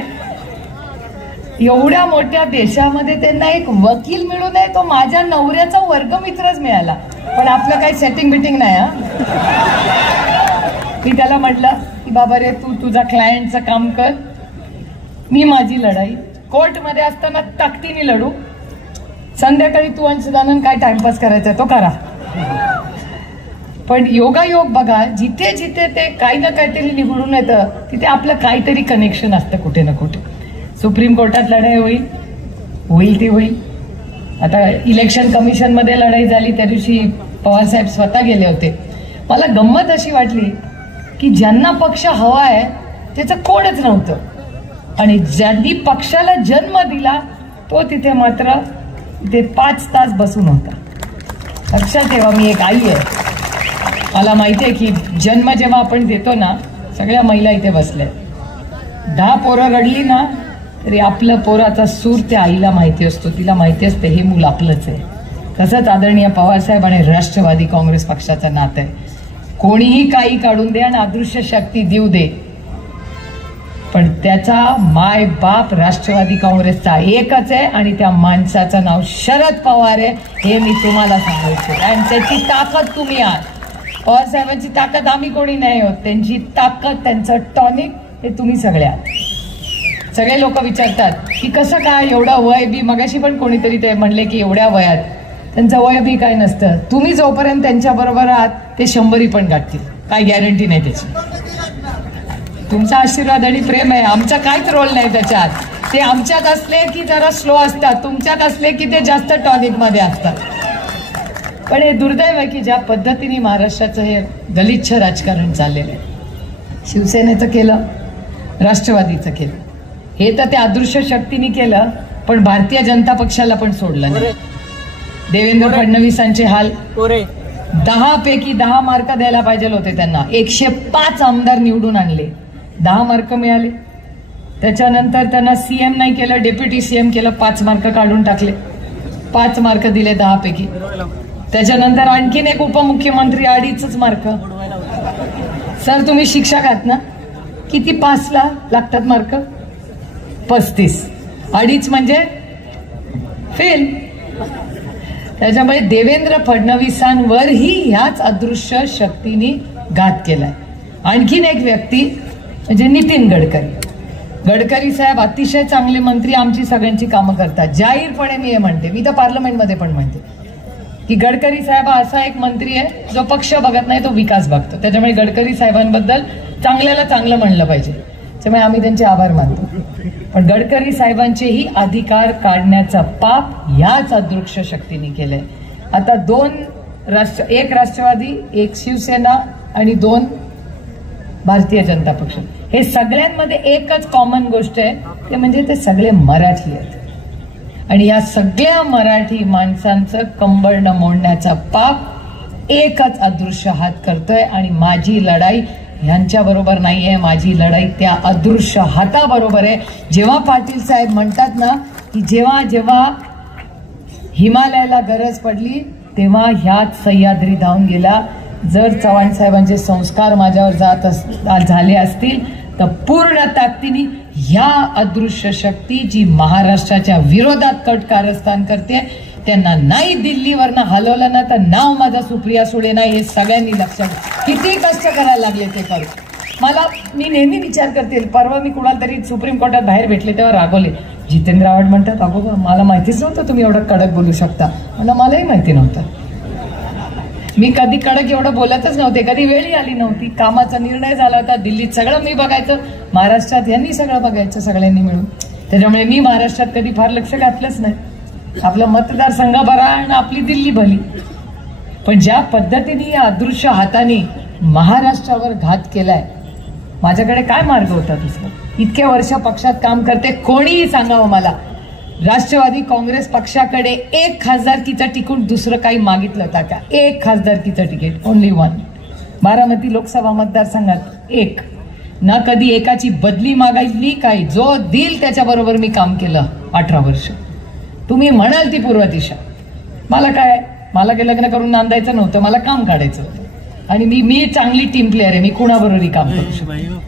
एवढ्या मोठ्या देशामध्ये त्यांना एक वकील मिळू नये, तो माझ्या नवऱ्याचा वर्गमित्रच मिळाला. पण आपलं काही सेटिंग बिटिंग नाही. मी त्याला म्हटलं की बाबा रे, तू तुझा क्लायंटचं काम कर, मी माझी लढाई कोर्टमध्ये असताना ताकदीने लढू. संध्याकाळी तू आणि सदानंद काय टाइमपास करायचा तो करा. पण योगायोग बघा, जिथे जिथे ते काही ना काहीतरी निवडून येतं तिथे आपलं काहीतरी कनेक्शन असतं कुठे ना कुठे. सुप्रीम कोर्टात लढाई होईल ती होईल. आता इलेक्शन कमिशनमध्ये लढाई झाली त्या दिवशी पवार साहेब स्वतः गेले होते. मला गंमत अशी वाटली की ज्यांना पक्ष हवा आहे त्याचं कोणच नव्हतं, आणि ज्यांनी पक्षाला जन्म दिला तो तिथे मात्र ते 5 तास बसून होता. लक्षात ठेवा, मी एक आई आहे, मला माहिती आहे की जन्म जेव्हा आपण देतो ना, सगळ्या महिला इथे बसल्या, 10 पोरं रडली ना तरी आपलं पोराचा सूर त्या आईला माहिती असतो, तिला माहिती असते हे मूल आपलंच आहे. तसंच आदरणीय पवारसाहेब आणि राष्ट्रवादी काँग्रेस पक्षाचं नातं आहे. कोणीही काही काढून दे आणि अदृश्य शक्ती देऊ दे, पण त्याचा माय बाप राष्ट्रवादी काँग्रेसचा एकच आहे आणि त्या माणसाचं नाव शरद पवार आहे, हे मी तुम्हाला सांगायचं. आणि त्याची ताकद तुम्ही आहात. पवार साहेबांची ताकद आम्ही कोणी नाही होत, त्यांची ताकद, त्यांचं टॉनिक हे तुम्ही सगळे आहात. सगळे लोक विचारतात की कसं काय एवढं वय बी, मगाशी पण कोणीतरी ते म्हणले की एवढ्या वयात त्यांचं वय बी काय नसतं. तुम्ही जोपर्यंत त्यांच्या बरोबर आहात ते 100 पण गाठतील, काय गॅरंटी नाही त्याची. तुमचा आशीर्वाद आणि प्रेम आहे, आमचा काहीच रोल नाही त्याच्यात. ते आमच्यात असले की जरा स्लो असतात, तुमच्यात असले की ते जास्त टॉनिक मध्ये असतात. पण हे दुर्दैव आहे की ज्या पद्धतीने महाराष्ट्राचं हे गलिच्छ राजकारण चाललेलं आहे, शिवसेनेचं केलं, राष्ट्रवादीचं केलं, हे तर त्या अदृश्य शक्तीने केलं, पण भारतीय जनता पक्षाला पण सोडलं नाही. देवेंद्र फडणवीसांचे हाल, 10 पैकी 10 मार्क द्यायला पाहिजे होते त्यांना. 105 आमदार निवडून आणले, 10 मार्क मिळाले. त्याच्यानंतर त्यांना सीएम नाही केलं, डेप्युटी सीएम केलं, 5 मार्क काढून टाकले, 5 मार्क दिले 10 पैकी. त्याच्यानंतर आणखीन एक उपमुख्यमंत्री, 2.5 मार्क. सर तुम्ही शिक्षक आहात ना, किती पासला लागतात मार्क? 35. 2.5 म्हणजे फेल. त्याच्यामुळे देवेंद्र फडणवीसांवरही ह्याच अदृश्य शक्तीने घात केलाय. आणखीन एक व्यक्ती म्हणजे नितीन गडकरी. गडकरी साहेब अतिशय चांगले मंत्री, आमची सगळ्यांची कामं करतात. जाहीरपणे मी हे म्हणते, मी तर पार्लमेंटमध्ये पण म्हणते की गडकरी साहेब हा असा एक मंत्री आहे जो पक्ष बघत नाही, तो विकास बघतो. त्याच्यामुळे गडकरी साहेबांबद्दल चांगल्याला चांगलं म्हणलं पाहिजे, त्यामुळे आम्ही त्यांचे आभार मानतो. पण गडकरी साहेबांचेही अधिकार काढण्याचा पाप ह्याच अदृश्य शक्तीने केलंय. आता एक राष्ट्रवादी, एक शिवसेना आणि 2 भारतीय जनता पक्ष, हे सगळ्यांमध्ये एकच कॉमन गोष्ट आहे, ते म्हणजे ते सगळे मराठी आहेत. आणि या सगळ्या मराठी माणसांचं कंबरडं मोडण्याचा पाप एकच अदृश्य हात करतोय. आणि माझी लढाई ह्यांच्या बरोबर नाहीये, माझी लढाई त्या अदृश्य हाताबरोबर आहे. जेव्हा पाटील साहेब म्हणतात ना की जेव्हा जेव्हा हिमालयाला गरज पडली तेव्हा ह्याच सह्याद्री धावून गेला. जर चव्हाण साहेबांचे संस्कार माझ्यावर झाले असतील तर पूर्ण ताकदीने ह्या अदृश्य शक्ती जी महाराष्ट्राच्या विरोधात कट कारस्थान करते, त्यांना नाही दिल्लीवरनं हलवलं ना तर नाव माझा सुप्रिया सुळे नाही, हे सगळ्यांनी लक्षात. किती कष्ट करायला लागले ते करू. मी नेहमी विचार करते, परवा मी कुणाला तरी सुप्रीम कोर्टात बाहेर भेटले तेव्हा रागवले. जितेंद्र आव्हाड म्हणतात, अगो मला माहितीच नव्हतं तुम्ही एवढं कडक बोलू शकता. म्हणलं मलाही माहिती नव्हतं, मी कधी कडक एवढं बोलतच नव्हते, कधी वेळी आली नव्हती. कामाचा निर्णय झाला होता, दिल्लीत सगळं मी बघायचं, महाराष्ट्रात यांनी सगळं बघायचं सगळ्यांनी मिळून. त्याच्यामुळे मी महाराष्ट्रात कधी फार लक्ष घातलंच नाही. आपलं मतदारसंघ बरा आणि आपली दिल्ली भली. पण ज्या पद्धतीने या अदृश्य हाताने महाराष्ट्रावर घात केलाय, माझ्याकडे काय मार्ग होता दुसरा? इतक्या वर्ष पक्षात काम करते, कोणीही सांगावं मला, राष्ट्रवादी काँग्रेस पक्षाकडे 1 खासदारकीचं तिकीट दुसरं काही मागितलं होता का? 1 खासदारकीचं तिकीट, ओनली 1. बारामती लोकसभा मतदारसंघात 1 ना. कधी एकाची बदली मागायली काय? जो दिल त्याच्याबरोबर मी काम केलं 18 वर्ष. तुम्ही म्हणाल ती पूर्व दिशा. मला काय लग्न करून नांदायचं नव्हतं, मला काम काढायचं होतं. आणि मी चांगली टीम प्लेअर आहे, मी कुणाबरोबरही काम करू शकतो.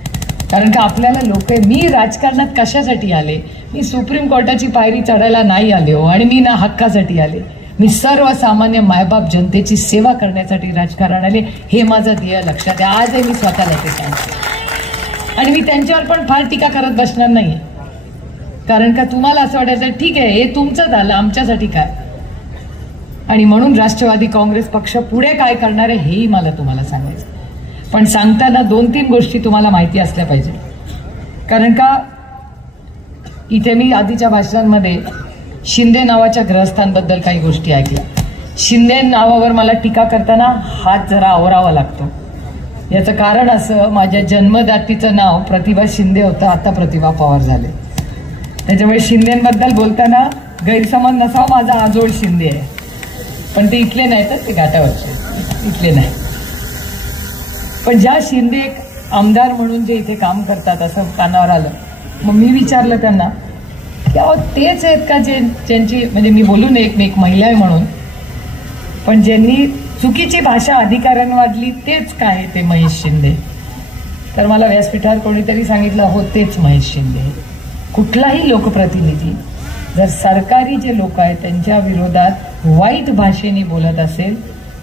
कारण का आपल्याला लोक, मी राजकारणात कशासाठी आले? मी सुप्रीम कोर्टाची पायरी चढायला नाही आले हो, आणि मी ना हक्कासाठी आले. मी सर्वसामान्य मायबाप जनतेची सेवा करण्यासाठी राजकारण आले, हे माझं ध्येय लक्षात आहे. आजही मी स्वतःला ते सांगते. आणि मी त्यांच्यावर पण फार टीका करत बसणार नाहीये, कारण का तुम्हाला असं वाटायचं ठीक आहे हे तुमचं झालं, आमच्यासाठी काय? आणि म्हणून राष्ट्रवादी काँग्रेस पक्ष पुढे काय करणार आहे हेही मला तुम्हाला सांगायचं. पण सांगताना 2-3 गोष्टी तुम्हाला माहिती असल्या पाहिजे. कारण का इथे मी आधीच्या भाषणांमध्ये शिंदे नावाच्या ग्रहस्थांबद्दल काही गोष्टी ऐकल्या. शिंदे नावावर मला टीका करताना हात जरा आवरावा लागतो. याचं कारण असं, माझ्या जन्मदातीचं नाव प्रतिभा शिंदे होतं, आता प्रतिभा पवार झाले. त्याच्यामुळे शिंदेबद्दल बोलताना गैरसमज नसावा, माझा आजोळ शिंदे आहे, पण ते इथले नाही, तर ते घाटावरचे, इथले नाही. पण ज्या शिंदे एक आमदार म्हणून जे इथे काम करतात असं कानावर आलं. मग मी विचारलं त्यांना की अहो तेच आहेत का ज्यांची, म्हणजे मी बोलू नये एक महिला आहे म्हणून, पण ज्यांनी चुकीची भाषा अधिकाऱ्यांना वाढली तेच काय ते महेश शिंदे. तर मला व्यासपीठावर कोणीतरी सांगितलं हो तेच महेश शिंदे. कुठलाही लोकप्रतिनिधी जर सरकारी जे लोक आहेत त्यांच्या विरोधात वाईट भाषेने बोलत असेल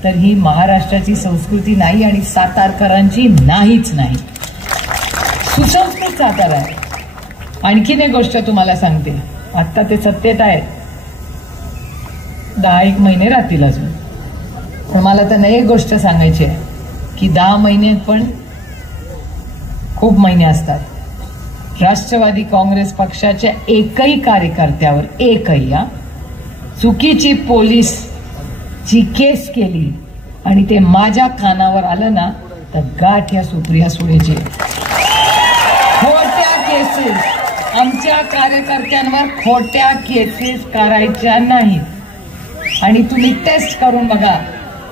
तर ही महाराष्ट्राची संस्कृती नाही आणि सातारकरांची नाहीच नाही. सुसंस्कृत सातारा आहे. आणखीन एक गोष्ट तुम्हाला सांगते, आत्ता ते सत्तेत आहेत, 10-1 महिने राहतील अजून, पण मला त्यांना एक गोष्ट सांगायची आहे की 10 महिने पण खूप महिने असतात. राष्ट्रवादी काँग्रेस पक्षाच्या एकही कार्यकर्त्यावर चुकीची पोलीसची केस केली आणि ते माझ्या कानावर आलं ना तर गाठ या सुप्रिया सुळेची. खोट्या केसेस आमच्या कार्यकर्त्यांवर खोट्या केसेस करायच्या नाहीत. आणि तुम्ही टेस्ट करून बघा,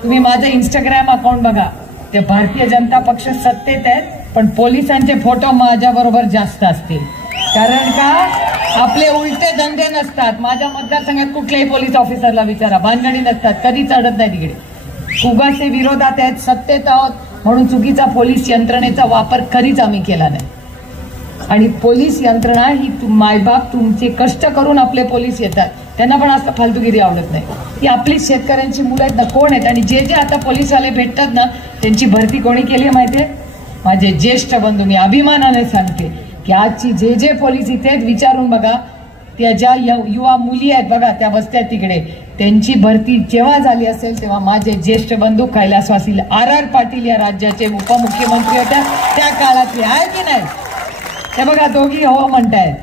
तुम्ही माझं इंस्टाग्राम अकाउंट बघा, ते भारतीय जनता पक्ष सत्तेत आहेत पण पोलिसांचे फोटो माझ्याबरोबर जास्त असतील. कारण का आपले उलटे धंदे नसतात. माझ्या मतदारसंघात कुठल्याही पोलीस ऑफिसरला विचारा, भानगडी नसतात, कधी चढत नाही तिकडे. उगाचे विरोधात आहेत, सत्तेत आहोत म्हणून चुकीचा पोलीस यंत्रणेचा वापर कधीच आम्ही केला नाही. आणि पोलीस यंत्रणा ही मायबाप तुमचे कष्ट करून आपले पोलीस येतात, त्यांना पण असं फालतूगिरी आवडत नाही. ही आपली शेतकऱ्यांची मुलं आहेत ना, कोण आहेत आणि जे आता पोलीसवाले भेटतात ना त्यांची भरती कोणी केली आहे माहितीये? माझे ज्येष्ठ बंधू. मी अभिमानाने सांगते की आजची जे पोलीस इथे आहेत विचारून बघा, त्या ज्या युवा मुली आहेत बघा त्या बसत्यात तिकडे, त्यांची भरती जेव्हा झाली असेल तेव्हा माझे ज्येष्ठ बंधू कैलासवासी RR पाटील या राज्याचे उपमुख्यमंत्री होत्या त्या काळातले आहे की नाही? ते बघा दोघी हो म्हणतायत,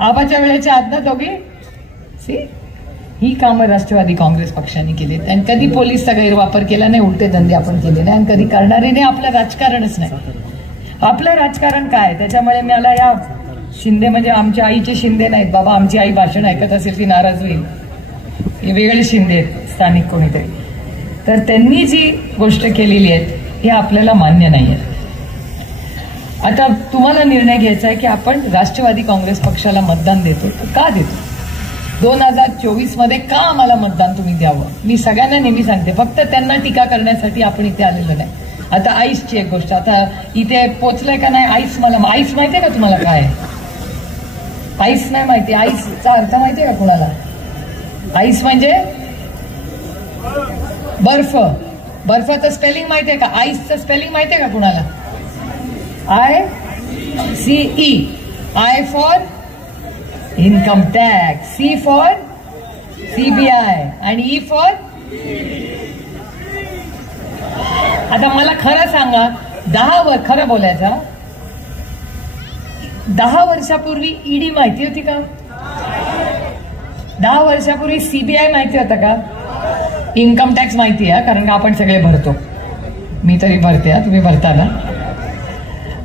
आबाच्या वेळेच्या आत ना दोघी. ही कामं राष्ट्रवादी काँग्रेस पक्षाने केली आणि कधी पोलीसचा गैरवापर केला नाही, उलटे धंदे आपण केले नाही आणि कधी करणारे नाही. आपलं राजकारणच नाही. आपलं राजकारण काय? त्याच्यामुळे मला या शिंदे म्हणजे आमच्या आईचे शिंदे नाहीत बाबा, आमची आई भाषण ऐकत असेल ती नाराज होईल, हे वेगळे शिंदे आहेत स्थानिक कोणीतरी. तर त्यांनी जी गोष्ट केलेली आहे हे आपल्याला मान्य नाही आहे. आता तुम्हाला निर्णय घ्यायचा आहे की आपण राष्ट्रवादी काँग्रेस पक्षाला मतदान देतो, का देतो? 2024 मध्ये का आम्हाला मतदान तुम्ही द्यावं? मी सगळ्यांना नेहमी सांगते, फक्त त्यांना टीका करण्यासाठी आपण इथे आलेलो नाही. आता आईसची एक गोष्ट, आता इथे पोचलंय का नाही आईस? मला आईस माहितीये का तुम्हाला काय? आईस नाही माहिती. आईसचा अर्थ माहितीये का कुणाला? आईस म्हणजे बर्फ. बर्फाचं स्पेलिंग माहितीये का? आईसचं स्पेलिंग माहितीये का कुणाला? ICE. I for income tax, C for CBI आणि E फॉर. आता मला खरं सांगा, खरं बोलायचं, 10 वर्षापूर्वी ED माहिती होती का? 10 वर्षापूर्वी CBI माहिती होतं का? इन्कम टॅक्स माहिती आहे कारण का आपण सगळे भरतो, मी तरी भरते, तुम्ही भरता ना.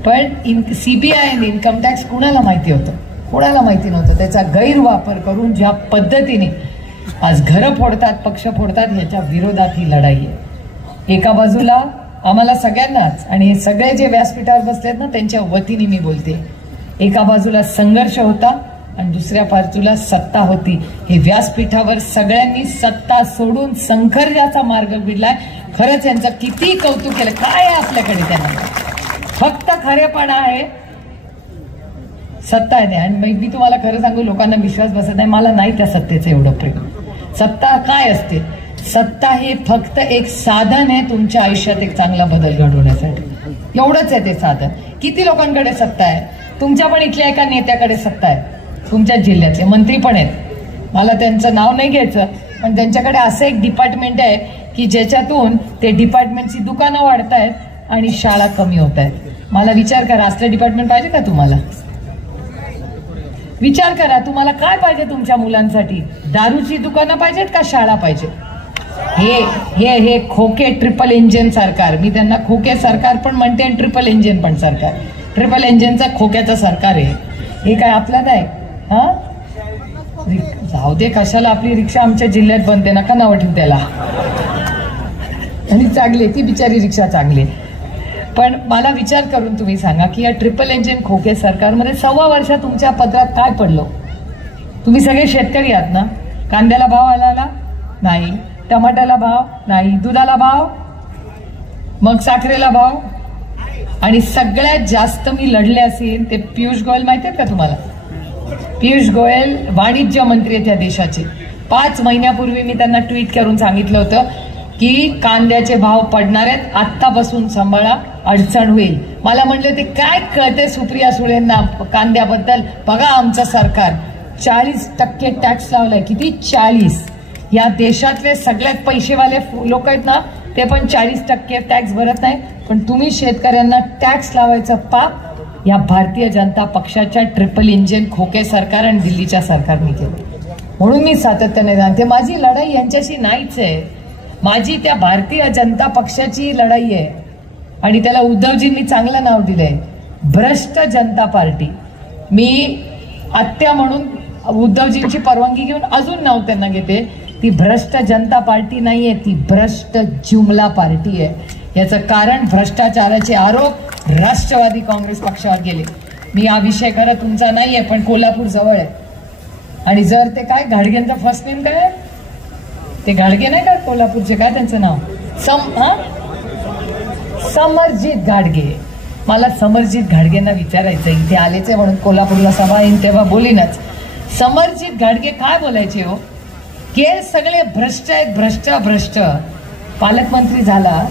पण CBI आणि इन्कम टॅक्स कुणाला माहिती होतं? कोणाला माहिती नव्हतं. त्याचा गैरवापर करून ज्या पद्धतीने आज घरं फोडतात, पक्ष फोडतात, ह्याच्या विरोधात ही लढाई आहे. एका बाजूला आम्हाला सगळ्यांनाच, आणि हे सगळे जे व्यासपीठावर बसलेत ना त्यांच्या वतीने मी बोलते, एका बाजूला संघर्ष होता आणि दुसऱ्या बाजूला सत्ता होती. हे व्यासपीठावर सगळ्यांनी सत्ता सोडून संघर्षाचा मार्ग भिडलाय. खरंच यांचं किती कौतुक केलं. काय आहे आपल्याकडे? त्यांना फक्त खरेपणा आहे, सत्ता आहे. आणि मी तुम्हाला खरं सांगू, लोकांना विश्वास बसत नाही, मला नाही त्या सत्तेचं एवढं प्रेम. सत्ता काय असते? सत्ता हे फक्त एक साधन आहे तुमच्या आयुष्यात एक चांगला बदल घडवण्यासाठी, एवढंच आहे ते साधन. किती लोकांकडे सत्ता आहे? तुमच्या पण इथल्या एका नेत्याकडे सत्ता आहे, तुमच्याच जिल्ह्यातले मंत्री पण आहेत, मला त्यांचं नाव नाही घ्यायचं, पण त्यांच्याकडे असं एक डिपार्टमेंट आहे की ज्याच्यातून ते डिपार्टमेंटची दुकानं वाढतायत आणि शाळा कमी होत आहेत. मला विचार करा, असलं डिपार्टमेंट पाहिजे का तुम्हाला? विचार करा, तुम्हाला काय पाहिजे तुमच्या मुलांसाठी? दारूची दुकानं पाहिजेत का शाळा पाहिजे? हे हे हे खोके ट्रिपल इंजिन सरकार, मी त्यांना खोके सरकार पण म्हणते आणि ट्रिपल इंजिन पण सरकार. ट्रिपल इंजिनचं खोक्याचं सरकार आहे हे. काय आपलं नाही? हा जाऊ दे, कशाला आपली रिक्षा आमच्या जिल्ह्यात बनते, नका नाव ठेवू त्याला. आणि चांगली ती बिचारी रिक्षा चांगली. पण मला विचार करून तुम्ही सांगा की या ट्रिपल इंजिन खोके सरकारमध्ये 1.25 वर्षात तुमच्या पदरात काय पडलं? तुम्ही सगळे शेतकरी आहात ना? कांद्याला भाव आला नाही, टमाट्याला भाव नाही, दुधाला भाव, मग साखरेला भाव, आणि सगळ्यात जास्त मी लढले असेल ते पियुष गोयल माहिती आहेत का तुम्हाला? पियुष गोयल वाणिज्य मंत्री आहेत या देशाचे. 5 महिन्यापूर्वी मी त्यांना ट्विट करून सांगितलं होतं की कांद्याचे भाव पडणार आहेत, आत्तापासून सांभाळा, अडचण होईल. मला म्हणले होते काय कळते सुप्रिया सुळेंना कांद्याबद्दल, बघा आमचं सरकार 40% टॅक्स लावलाय. किती? 40. या देशातले सगळ्यात पैसेवाले लोक आहेत ना ते पण 40% टॅक्स भरत नाही, पण तुम्ही शेतकऱ्यांना टॅक्स लावायचं पाप या भारतीय जनता पक्षाच्या ट्रिपल इंजिन खोके सरकार आणि दिल्लीच्या सरकारने केलं. म्हणून मी सातत्याने सांगते माझी लढाई यांच्याशी नाहीच आहे, माझी त्या भारतीय जनता पक्षाची लढाई आहे. आणि त्याला उद्धवजींनी चांगलं नाव दिलंय, भ्रष्ट जनता पार्टी. मी आत्या म्हणून उद्धवजींची परवानगी घेऊन अजून नाव त्यांना घेते. ती भ्रष्ट जनता पार्टी नाहीये, ती भ्रष्ट जुमला पार्टी आहे. याचं कारण भ्रष्टाचाराचे आरोप राष्ट्रवादी काँग्रेस पक्षावर गेले. मी हा विषय करत तुमचा नाहीये, पण कोल्हापूर जवळ आहे. आणि जर ते काय घाडगेंचं फर्स्ट नेम काय, ते घाडगे नाही का कोल्हापूरचे, काय त्यांचं नाव, समरजित घाडगे. मला समरजित घाडगेंना विचारायचं, इथे आलेच आहे म्हणून कोल्हापूरला सभा येईन तेव्हा बोलीनच. समरजित घाडगे काय बोलायचे हो, के सगळे भ्रष्ट आहेत, भ्रष्ट भ्रष्ट. पालकमंत्री झाला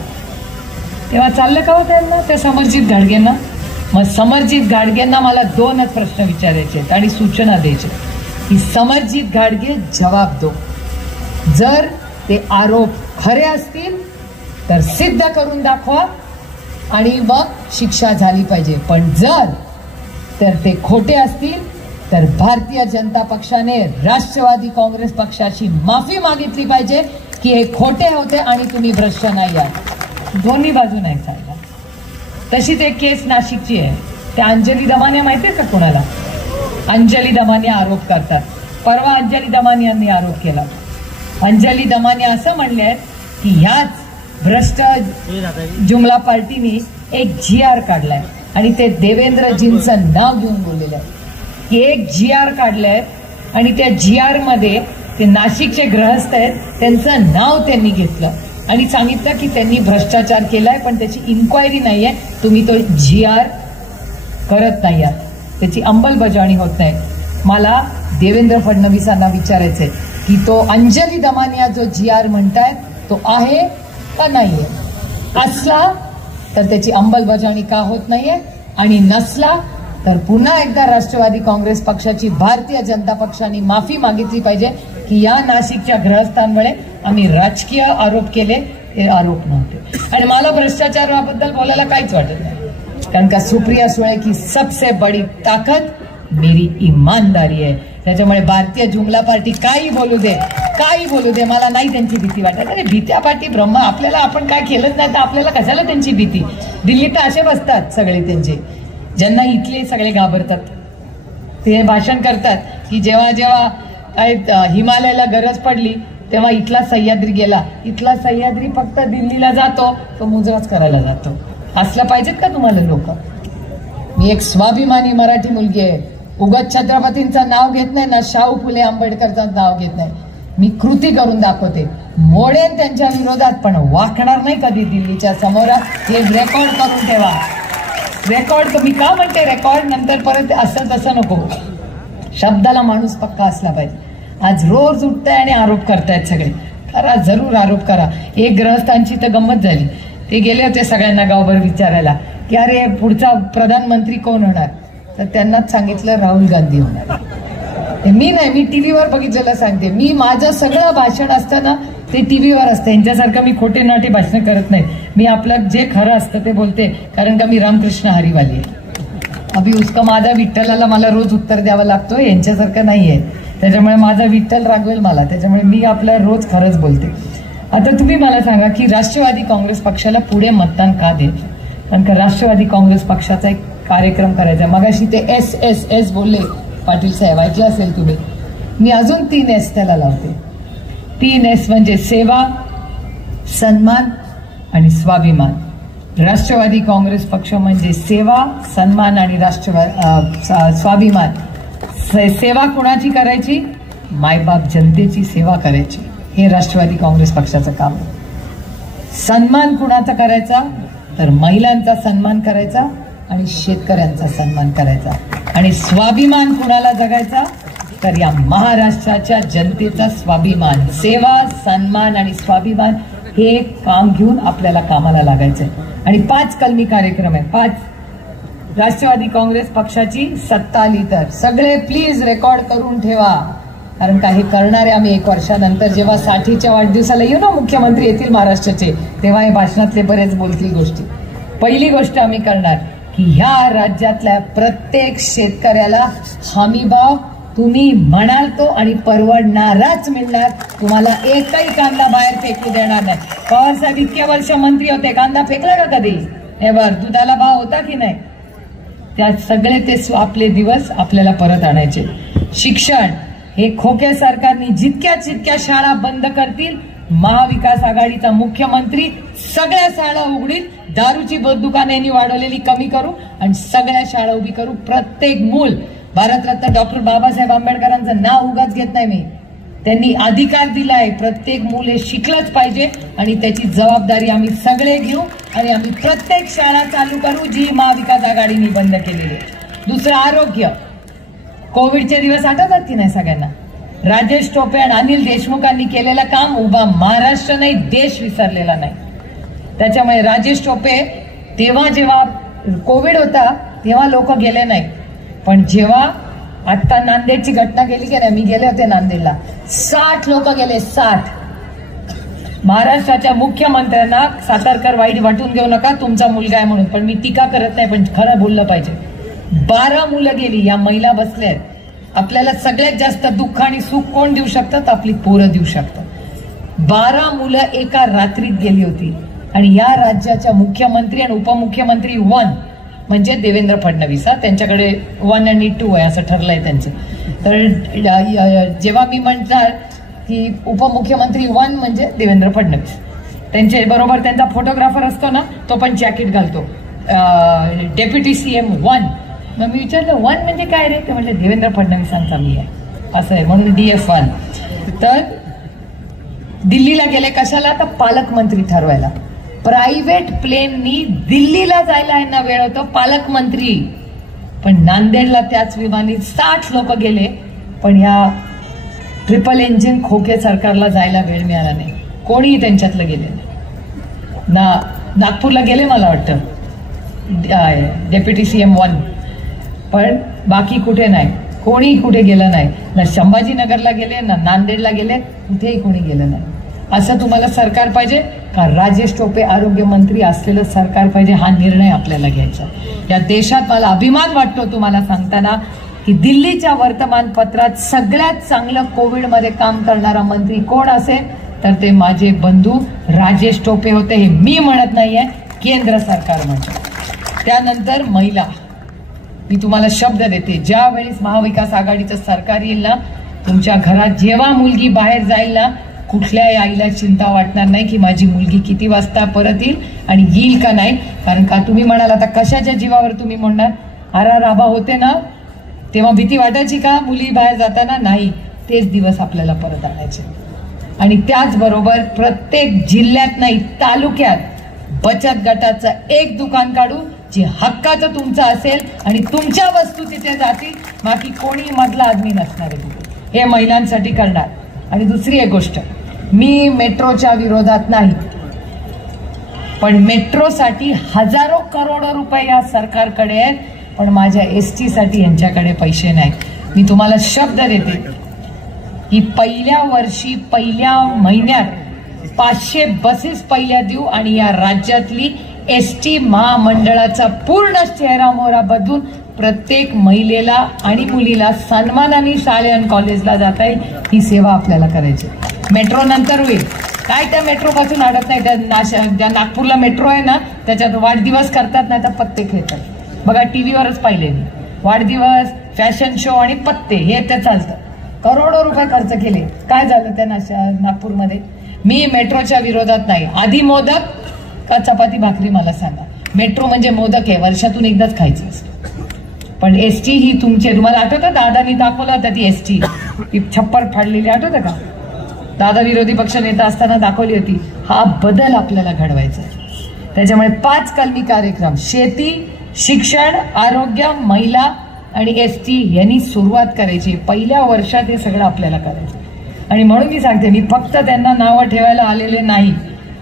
तेव्हा चाललं का हो त्यांना, त्या समरजित घाडगेंना? मग समरजित घाडगेंना मला 2च प्रश्न विचारायचे आहेत आणि सूचना द्यायचे की समरजित घाडगे जवाब दो. जर ते आरोप खरे असतील तर सिद्ध करून दाखवा आणि मग शिक्षा झाली पाहिजे, पण जर तर ते खोटे असतील तर भारतीय जनता पक्षाने राष्ट्रवादी काँग्रेस पक्षाची माफी मागितली पाहिजे की हे खोटे होते आणि तुम्ही भ्रष्ट नाही आहात. दोन्ही बाजू नाही चालला. तशीच एक केस नाशिकची आहे, त्या अंजली दमानिया माहिती आहे का कोणाला? अंजली दमानिया आरोप करतात. परवा अंजली दमानिया यांनी आरोप केला. अंजली दमानिया असं म्हणले आहेत की ह्याच भ्रष्ट जुमला पार्टीने एक GR काढलाय आणि ते देवेंद्रजींचं नाव घेऊन बोललेलं आहे की एक GR काढलंय आणि त्या GR मध्ये ते नाशिकचे गृहस्थ आहेत त्यांचं नाव त्यांनी घेतलं आणि सांगितलं की त्यांनी भ्रष्टाचार केलाय, पण त्याची इन्क्वायरी नाहीये, तुम्ही तो GR करत नाही आहात, त्याची अंमलबजावणी होत नाही. मला देवेंद्र फडणवीसांना विचारायचंय की तो अंजली दमानिया जो GR म्हणतायत तो आहे का नाहीये? असला तर त्याची अंमलबजावणी का होत नाहीये, आणि नसला तर पुन्हा एकदा राष्ट्रवादी काँग्रेस पक्षाची भारतीय जनता पक्षाने माफी मागितली पाहिजे की या नाशिकच्या गृहस्थांमुळे आम्ही राजकीय आरोप केले, हे आरोप नव्हते. आणि मला भ्रष्टाचाराबद्दल बोलायला काहीच वाटत नाही, कारण का सुप्रिया सुळे की सबसे बडी ताकद मेरी ईमानदारी आहे. त्याच्यामुळे भारतीय जुमला पार्टी काही बोलू दे, मला नाही त्यांची भीती वाटत. अरे भीत्या पार्टी ब्रह्मा, आपल्याला आपण काय केलंच नाही तर आपल्याला कशाला त्यांची भीती? दिल्लीत असे बसतात सगळे त्यांचे, ज्यांना इथले सगळे घाबरतात. ते भाषण करतात की जेव्हा जेव्हा काय हिमालयाला गरज पडली तेव्हा इथला सह्याद्री गेला, इथला सह्याद्री फक्त दिल्लीला जातो, तो मुजराच करायला जातो. असलं पाहिजेत का तुम्हाला लोक? मी एक स्वाभिमानी मराठी मुलगी आहे, उगाच छत्रपतींचं नाव घेत नाही ना, शाहू फुले आंबेडकरचं नाव घेत नाही. मी कृती करून दाखवते, मोडेन त्यांच्या विरोधात पण वाकणार नाही कधी दिल्लीच्या समोर. हे रेकॉर्ड करून ठेवा. रेकॉर्ड मी का म्हणते रेकॉर्ड, नंतर परत असं तसं नको. शब्दाला माणूस पक्का असला पाहिजे. आज रोज उठताय आणि आरोप करतायत सगळे. करा, जरूर आरोप करा. एक ग्रहस्थांची तर गंमत झाली, ते गेले होते सगळ्यांना गावभर विचारायला की अरे पुढचा प्रधानमंत्री कोण होणार, तर त्यांनाच सांगितलं राहुल गांधी होणार. मी नाही, मी टीव्हीवर बघितलेलं सांगते. मी माझं सगळं भाषण असतं ना ते टीव्हीवर असतं. यांच्यासारखं मी खोटे नाटे भाषण करत नाही. मी आपलं जे खरं असतं ते बोलते, कारण का मी रामकृष्ण हरिवाली आहे. अभि उसका माझा विठ्ठलाला मला रोज उत्तर द्यावं लागतो, यांच्यासारखं नाहीये. त्याच्यामुळे माझा विठ्ठल रागवेल मला, त्याच्यामुळे मी आपलं रोज खरंच बोलते. आता तुम्ही मला सांगा की राष्ट्रवादी काँग्रेस पक्षाला पुढे मतदान का देत? कारण का राष्ट्रवादी काँग्रेस पक्षाचा एक कार्यक्रम करायचा. मगाशी ते SSS बोलले पाटील साहेब, ऐकलं असेल तुम्ही. मी अजून 3S त्याला लावते. 3S म्हणजे सेवा, सन्मान आणि स्वाभिमान. राष्ट्रवादी काँग्रेस पक्ष म्हणजे सेवा, सन्मान आणि स्वाभिमान. सेवा कोणाची करायची? मायबाप जनतेची सेवा करायची. हे राष्ट्रवादी काँग्रेस पक्षाचं काम आहे. सन्मान कुणाचा करायचा तर महिलांचा सन्मान करायचा आणि शेतकऱ्यांचा सन्मान करायचा. आणि स्वाभिमान कुणाला जगायचा तर या महाराष्ट्राच्या जनतेचा स्वाभिमान. सेवा, सन्मान आणि स्वाभिमान हे काम घेऊन आपल्याला कामाला लागायचंय. आणि 5 कलमी कार्यक्रम आहे. 5 राष्ट्रवादी काँग्रेस पक्षाची सत्ता आली तर सगळे प्लीज रेकॉर्ड करून ठेवा. कारण काही करणारे आम्ही 1 वर्षानंतर जेव्हा 60च्या वाढदिवसाला येऊ ना, मुख्यमंत्री येतील महाराष्ट्राचे, तेव्हा हे भाषणातले बरेच बोलतील गोष्टी. पहिली गोष्ट आम्ही करणार की ह्या राज्यातल्या प्रत्येक शेतकऱ्याला हमीभाव तुम्ही म्हणाल तो आणि परवडणाराच मिळणार. तुम्हाला एकही कांदा बाहेर फेकू देणार नाही. पवार साहेब इतके वर्ष मंत्री होते, कांदा फेकला का कधी? एव्हर. दुधाला भाव होता की नाही? त्या सगळे ते आपले दिवस आपल्याला परत आणायचे. शिक्षण हे खोके सरकारने जितक्या शाळा बंद करतील, महाविकास आघाडीचा मुख्यमंत्री सगळ्या शाळा उघडील. दारूची दुकाने वाढवलेली कमी करू आणि सगळ्या शाळा उभी करू. प्रत्येक मूल, भारतरत्न डॉक्टर बाबासाहेब आंबेडकरांचं नाव उगाच घेत नाही मी, त्यांनी अधिकार दिलाय, प्रत्येक मूल हे शिकलंच पाहिजे आणि त्याची जबाबदारी आम्ही सगळे घेऊ आणि आम्ही प्रत्येक शाळा चालू करू जी महाविकास आघाडीने बंद केलेली. दुसरं, आरोग्य. कोविडचे दिवस आठवतात की नाही सगळ्यांना? राजेश टोपे आणि अनिल देशमुखांनी केलेलं काम उभा महाराष्ट्र नाही, देश विसरलेला नाही. त्याच्यामुळे राजेश टोपे तेव्हा जेव्हा कोविड होता तेव्हा लोक गेले नाही, पण जेव्हा आता नांदेडची घटना गेली की नाही, मी गेले होते नांदेडला, 60 लोक गेले. 60. महाराष्ट्राच्या मुख्यमंत्र्यांना सातारकर वाईट वाटून घेऊ नका, तुमचा मुलगा आहे म्हणून, पण मी टीका करत नाही, पण खरं बोललं पाहिजे. 12 मुलं गेली. या महिला बसल्या आहेत. आपल्याला सगळ्यात जास्त दुःख आणि सुख कोण देऊ शकतात? आपली पोरं देऊ शकतात. 12 मुलं एका रात्रीत गेली होती. आणि या राज्याच्या मुख्यमंत्री आणि उपमुख्यमंत्री 1 म्हणजे देवेंद्र फडणवीस. त्यांच्याकडे 1 आणि 2 आहे असं ठरलंय त्यांचं. तर जेव्हा मी म्हणणार की उपमुख्यमंत्री 1 म्हणजे देवेंद्र फडणवीस, त्यांच्या बरोबर त्यांचा फोटोग्राफर असतो ना, तो पण जॅकेट घालतो, डेप्युटी CM 1. मग मी विचारलं 1 म्हणजे काय रे? ते म्हणजे देवेंद्र फडणवीसांचा मी आहे असं आहे, म्हणून DF1. तर दिल्लीला गेले कशाला? तर पालकमंत्री ठरवायला. प्रायव्हेट प्लेननी दिल्लीला जायला यांना वेळ होतो, पालकमंत्री. पण नांदेडला त्याच विमानात 60 लोक गेले, पण ह्या ट्रिपल इंजिन खोके सरकारला जायला वेळ मिळाला नाही. कोणीही त्यांच्यातलं गेले नाही. नागपूरला गेले मला वाटतं डेप्युटी CM 1, पण बाकी कुठे नाही, कोणी कुठे गेलं नाही. ना संभाजीनगरला गेले, ना नांदेडला गेले, कुठेही कोणी गेलं नाही. असं तुम्हाला सरकार पाहिजे का? राजेश टोपे आरोग्यमंत्री असलेलं सरकार पाहिजे. हा निर्णय आपल्याला घ्यायचा. या देशात मला अभिमान वाटतो तुम्हाला सांगताना की दिल्लीच्या वर्तमानपत्रात सगळ्यात चांगलं कोविडमध्ये काम करणारा मंत्री कोण असेल तर ते माझे बंधू राजेश टोपे होते. हे मी म्हणत नाहीये, केंद्र सरकार म्हणतं. त्यानंतर महिला. मी तुम्हाला शब्द देते, ज्या वेळेस महाविकास आघाडीचं सरकार येईल ना, तुमच्या घरात जेव्हा मुलगी बाहेर जाईल ना, कुठल्याही आईला चिंता वाटणार नाही की माझी मुलगी किती वाजता परत येईल आणि येईल का नाही. कारण का तुम्ही म्हणाल आता कशाच्या जीवावर तुम्ही म्हणणार? आबा होते ना तेव्हा भीती वाटायची का मुली बाहेर जाताना? नाही. तेच दिवस आपल्याला परत आणायचे. आणि त्याचबरोबर प्रत्येक जिल्ह्यात नाही, तालुक्यात बचत गटाचं एक दुकान काढू जे हक्काचं तुमचं असेल आणि तुमच्या वस्तू तिथे जातील, बाकी कोणी मधला आदमी नसणार आहे. हे महिलांसाठी करणार. आणि दुसरी एक गोष्ट, मी मेट्रोच्या विरोधात नाही, पण मेट्रोसाठी हजारो करोडो रुपये या सरकारकडे आहेत, पण माझ्या ST साठी यांच्याकडे पैसे नाही. मी तुम्हाला शब्द देते की पहिल्या वर्षी पहिल्या महिन्यात 500 बसेस पहिल्या देऊ आणि या राज्यातली ST महामंडळाचा पूर्ण चेहरा मोहरा बदलून प्रत्येक महिलेला आणि मुलीला सन्मानाने शाळे आणि कॉलेजला जाता येईल. ही सेवा आपल्याला करायची. मेट्रो नंतर होईल. काय त्या मेट्रो पासून अडत नाही. त्या नागपूरला मेट्रो आहे ना, त्याच्यात वाढदिवस करतात नाही तर पत्ते खेळतात. बघा टीव्हीवरच पाहिले मी, वाढदिवस, फॅशन शो आणि पत्ते हे ते चालतं. करोडो रुपये खर्च केले. काय झालं त्या नागपूरमध्ये? मी मेट्रोच्या विरोधात नाही. आधी मोदक का चपाती भाकरी मला सांगा. मेट्रो म्हणजे मोदक आहे, वर्षातून एकदाच खायचं असतं. पण ST ही तुमचे, तुम्हाला आठवतं दादानी दाखवलं होतं ती ST ती छप्पर फाडलेली, आठवतं का? दादा विरोधी पक्ष नेता असताना दाखवली होती. हा बदल आपल्याला घडवायचा आहे. त्याच्यामुळे 5 कलमी कार्यक्रम, शेती, शिक्षण, आरोग्य, महिला आणि ST यांनी सुरुवात करायची. पहिल्या वर्षात हे सगळं आपल्याला करायचं. आणि म्हणून मी सांगते, मी फक्त त्यांना नावं ठेवायला आलेले नाही,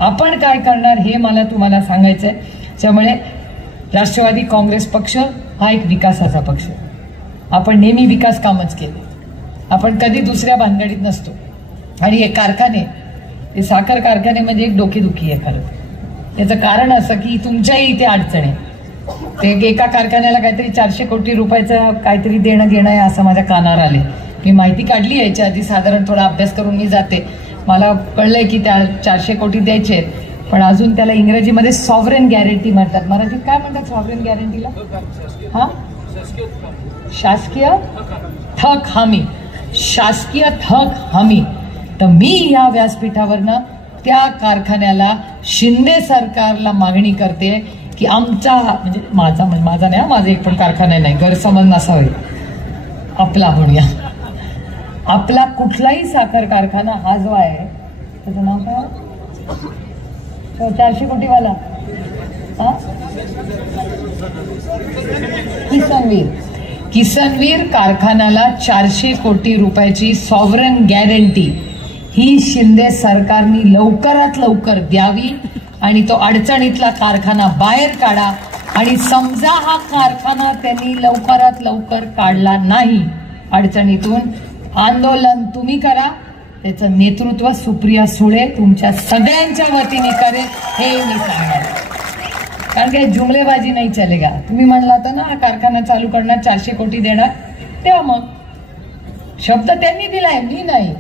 आपण काय करणार हे मला तुम्हाला सांगायचं आहे. त्यामुळे राष्ट्रवादी काँग्रेस पक्ष हा एक विकासाचा पक्ष. आपण नेहमी विकास कामच केले, आपण कधी दुसऱ्या भानगडीत नसतो. आणि हे कारखाने, हे साखर कारखाने म्हणजे एक डोकेदुखी आहे खरं. याचं कारण असं की तुमच्याही इथे अडचण आहे. ते एका कारखान्याला काहीतरी 400 कोटी रुपयाचं काहीतरी देणं घेणं आहे असं माझ्या कानावर आले. मी माहिती काढली याच्या आधी, साधारण थोडा अभ्यास करून मी जाते. मला कळलंय की त्या 400 कोटी द्यायचे आहेत, पण अजून त्याला इंग्रजीमध्ये सॉव्हरेन गॅरंटी म्हणतात. मराठीत काय म्हणतात सॉव्हरेन गॅरंटीला? हा, शासकीय थक हमी. शासकीय थक हमी. तर मी या व्यासपीठावरनं त्या कारखान्याला, शिंदे सरकारला मागणी करते की आमचा, म्हणजे माझा नाही, माझा एक पण कारखाना नाही, गैरसमज नसावे, आपला म्हणूया, आपला कुठलाही साखर कारखाना हा जो आहे त्याचं नाव काय, 400 कोटीवाला, किसनवीर कारखान्याला 400 कोटी रुपयाची सॉव्हरेन गॅरंटी ही शिंदे सरकारने लवकरात लवकर द्यावी. आणि तो अडचणीतला कारखाना बाहेर काढा. आणि समजा हा कारखाना त्यांनी लवकरात लवकर काढला नाही अडचणीतून, आंदोलन तुम्ही करा. त्याचं नेतृत्व सुप्रिया सुळे तुमच्या सगळ्यांच्या वतीने करेल हे मी सांगणार. कारण की जुमलेबाजी नाही चलेगा. तुम्ही म्हणला होता ना हा कारखाना चालू करणार, 400 कोटी देणार, तेव्हा मग शब्द त्यांनी दिलाय, मी नाही.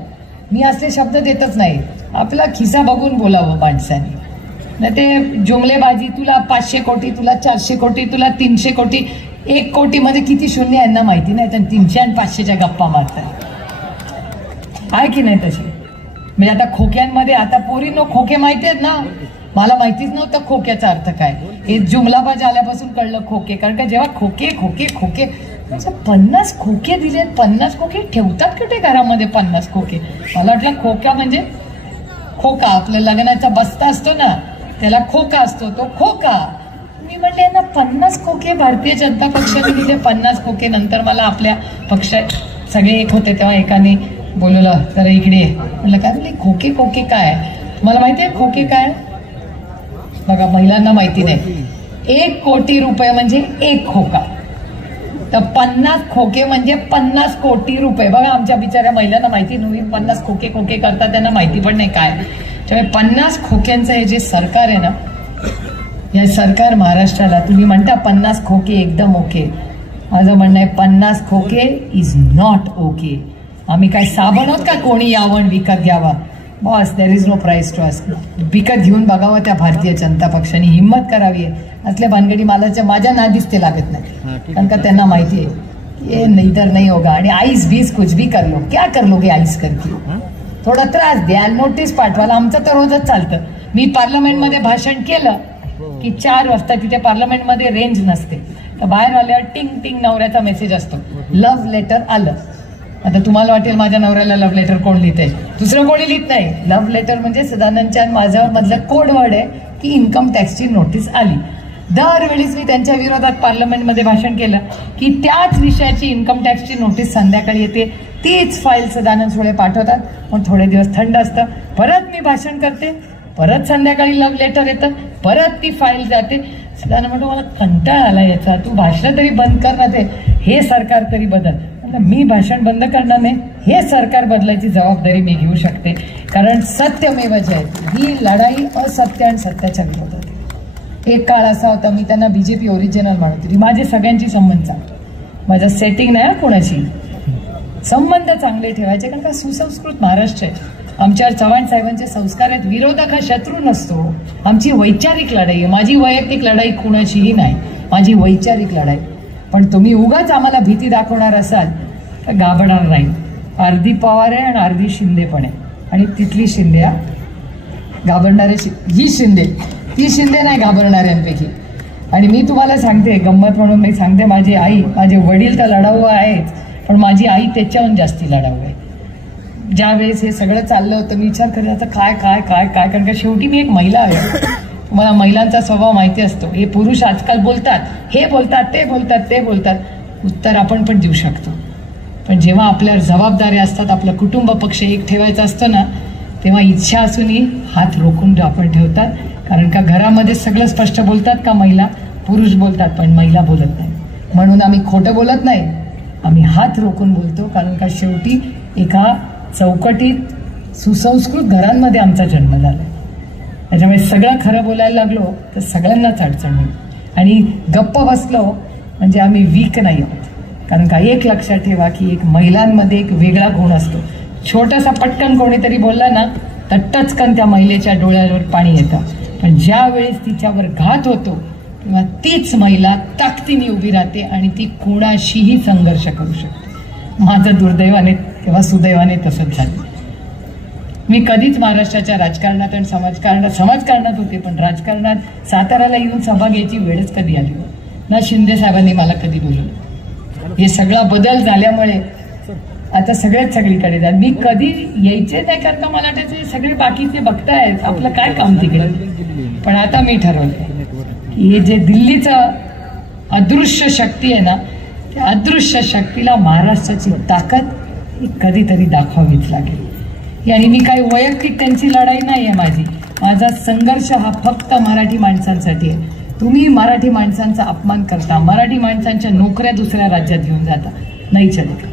मी असे शब्द देतच नाही. आपला खिसा बघून बोलावं माणसाने. नाही ते जुमलेबाजी, तुला 500 कोटी, तुला 400 कोटी, तुला 300 कोटी. 1 कोटीमध्ये किती शून्य यांना माहिती नाही, तर 300 आणि 500च्या गप्पा मारतात. आहे की नाही तशी? म्हणजे आता खोक्यांमध्ये, आता पोरींनो खोके माहिती आहेत ना, मला माहितीच नव्हतं खोक्याचा अर्थ काय. हे जुमलाबाज आल्यापासून कळलं खोके. कारण का जेव्हा खोके खोके खोके 50 खोके दिले, 50 खोके ठेवतात कुठे घरामध्ये 50 खोके? मला वाटलं खोक्या म्हणजे खोका, आपल्या लग्नाचा बस्ता असतो ना त्याला खोका असतो, तो खोका. मी म्हणले यांना 50 खोके भारतीय जनता पक्षाने दिले, 50 खोके. नंतर मला आपल्या पक्षात सगळे एक होते तेव्हा एकाने बोलवलं, तर इकडे म्हटलं काय बोलले खोके खोके काय? मला माहिती आहे खोके काय? बघा महिलांना माहिती नाही. 1 कोटी रुपये म्हणजे 1 खोका, तर 50 खोके म्हणजे 50 कोटी रुपये. बघा आमच्या बिचाऱ्या महिलांना माहिती नव्हती, 50 खोके खोके करतात, त्यांना माहिती पण नाही काय. त्यामुळे 50 खोक्यांचं हे जे सरकार आहे ना, या सरकार महाराष्ट्राला, तुम्ही म्हणता 50 खोके एकदम ओके, माझं म्हणणं आहे 50 खोके इज नॉट ओके. आम्ही काय साबण आहोत का कोणी यावं विकत घ्यावा? Boss, there is no price to us. विकत घेऊन बघावं त्या भारतीय जनता पक्षाने, हिंमत करावी. असल्या भानगडी मालाच्या माझ्या नादीच ते लागत नाही, कारण का त्यांना माहिती आहे ये इधर नहीं होगा. आणि आईस बीस कुछ भी कर लो, क्या कर लोगे आईस करके? थोडा त्रास द्याल, नोटीस पाठवायला. आमचं तर रोजच चालतं. मी पार्लमेंटमध्ये भाषण केलं की 4 वाजता तिथे पार्लमेंटमध्ये रेंज नसते, तर बाहेर आल्यावर टिंग टिंग नवऱ्याचा मेसेज असतो, लव्ह लेटर आलं. आता तुम्हाला वाटेल माझ्या नवऱ्याला लव्ह लेटर कोण लिहितंय? दुसरं कोणी लिहित नाही. लव्ह लेटर म्हणजे सदानंदच्या माझ्यावर मधलं कोड वर्ड आहे की इन्कम टॅक्सची नोटीस आली. दरवेळीच मी त्यांच्या विरोधात पार्लमेंटमध्ये भाषण केलं की त्याच विषयाची इन्कम टॅक्सची नोटीस संध्याकाळी येते, तीच फाईल सदानंद सुळे पाठवतात. मग थोडे दिवस थंड असतं, परत मी भाषण करते, परत संध्याकाळी लव्ह लेटर येतं, परत ती फाईल जाते. सदानंद म्हणतो मला कंटाळा आला याचा, तू भाषण तरी बंद कर ना, ते हे सरकार तरी बदल. मी भाषण बंद करणार नाही, हे सरकार बदलायची जबाबदारी मी घेऊ शकते. कारण सत्यमेव जयते, ही लढाई असत्य आणि सत्याच्या विरोधात. एक काळ असा होता, मी त्यांना BJP ओरिजिनल म्हणत होती. माझे सगळ्यांची संबंध चांगले, माझं सेटिंग नाही कोणाशी, संबंध चांगले ठेवायचे. कारण का सुसंस्कृत महाराष्ट्र आहे, आमच्यावर चव्हाण साहेबांचे संस्कार आहेत. विरोधक हा शत्रू नसतो, आमची वैचारिक लढाई आहे. माझी वैयक्तिक लढाई कुणाशीही नाही, माझी वैचारिक लढाई. पण तुम्ही उगाच आम्हाला भीती दाखवणार असाल तर घाबरणार नाही. अर्धी पवार आहे आणि अर्धी शिंदे पण आहे, आणि तिथली शिंदे घाबरणारे, ही शिंदे, ती शिंदे नाही घाबरणाऱ्यांपैकी. आणि मी तुम्हाला सांगते गंमत म्हणून मी सांगते, माझी आई, माझे वडील तर लढाऊ आहेत, पण माझी आई त्याच्याहून जास्ती लढाऊ आहे. ज्या वेळेस हे सगळं चाललं होतं मी विचार करत आता काय काय काय काय कारण का शेवटी मी एक महिला आहे. मला महिलांचा स्वभाव माहिती असतो. हे पुरुष आजकाल बोलतात, हे बोलतात, ते बोलतात, ते बोलतात, उत्तर आपण पण देऊ शकतो. पण जेव्हा आपल्यावर जबाबदाऱ्या असतात, आपलं कुटुंब पक्ष एक ठेवायचं असतं ना, तेव्हा इच्छा असूनही हात रोखून आपण ठेवतात. कारण का घरामध्ये सगळं स्पष्ट बोलतात का महिला, पुरुष बोलतात पण महिला बोलत नाही. म्हणून आम्ही खोटं बोलत नाही, आम्ही हात रोखून बोलतो. कारण का शेवटी एका चौकटीत सुसंस्कृत घरांमध्ये आमचा जन्म झाला. त्याच्यामुळे सगळं खरं बोलायला लागलो तर सगळ्यांनाच अडचण होईल. आणि गप्प बसलो म्हणजे आम्ही वीक नाही आहोत. कारण का एक लक्षात ठेवा की एक महिलांमध्ये एक वेगळा गुण असतो. छोटासा पटकन कोणीतरी बोलला ना तर टचकन त्या महिलेच्या डोळ्यावर पाणी येतं. पण ज्या वेळेस तिच्यावर घात होतो तेव्हा तीच महिला ताकदीने उभी राहते आणि ती कोणाशीही संघर्ष करू शकते. माझं दुर्दैवाने किंवा सुदैवाने तसंच झालं. मी कधीच महाराष्ट्राच्या राजकारणात आणि समाजकारणात होते, पण राजकारणात साताऱ्याला येऊन सभा घ्यायची वेळच कधी आली ना. शिंदे साहेबांनी मला कधी बोलवलं. हे सगळा बदल झाल्यामुळे आता सगळेच सगळीकडे जात. मी कधी यायचे नाही कारण का मला त्याचे सगळे बाकीचे बघतायत आपलं काय काम तिकडे. पण आता मी ठरवलं की हे जे दिल्लीचं अदृश्य शक्ती आहे ना, त्या अदृश्य शक्तीला महाराष्ट्राची ताकद ही कधीतरी दाखवावीच लागेल. आणि मी काही वैयक्तिक त्यांची लढाई नाही आहे माझी. माझा संघर्ष हा फक्त मराठी माणसांसाठी आहे. तुम्ही मराठी माणसांचा अपमान करता, मराठी माणसांच्या नोकऱ्या दुसऱ्या राज्यात घेऊन जाता, नाही चालत.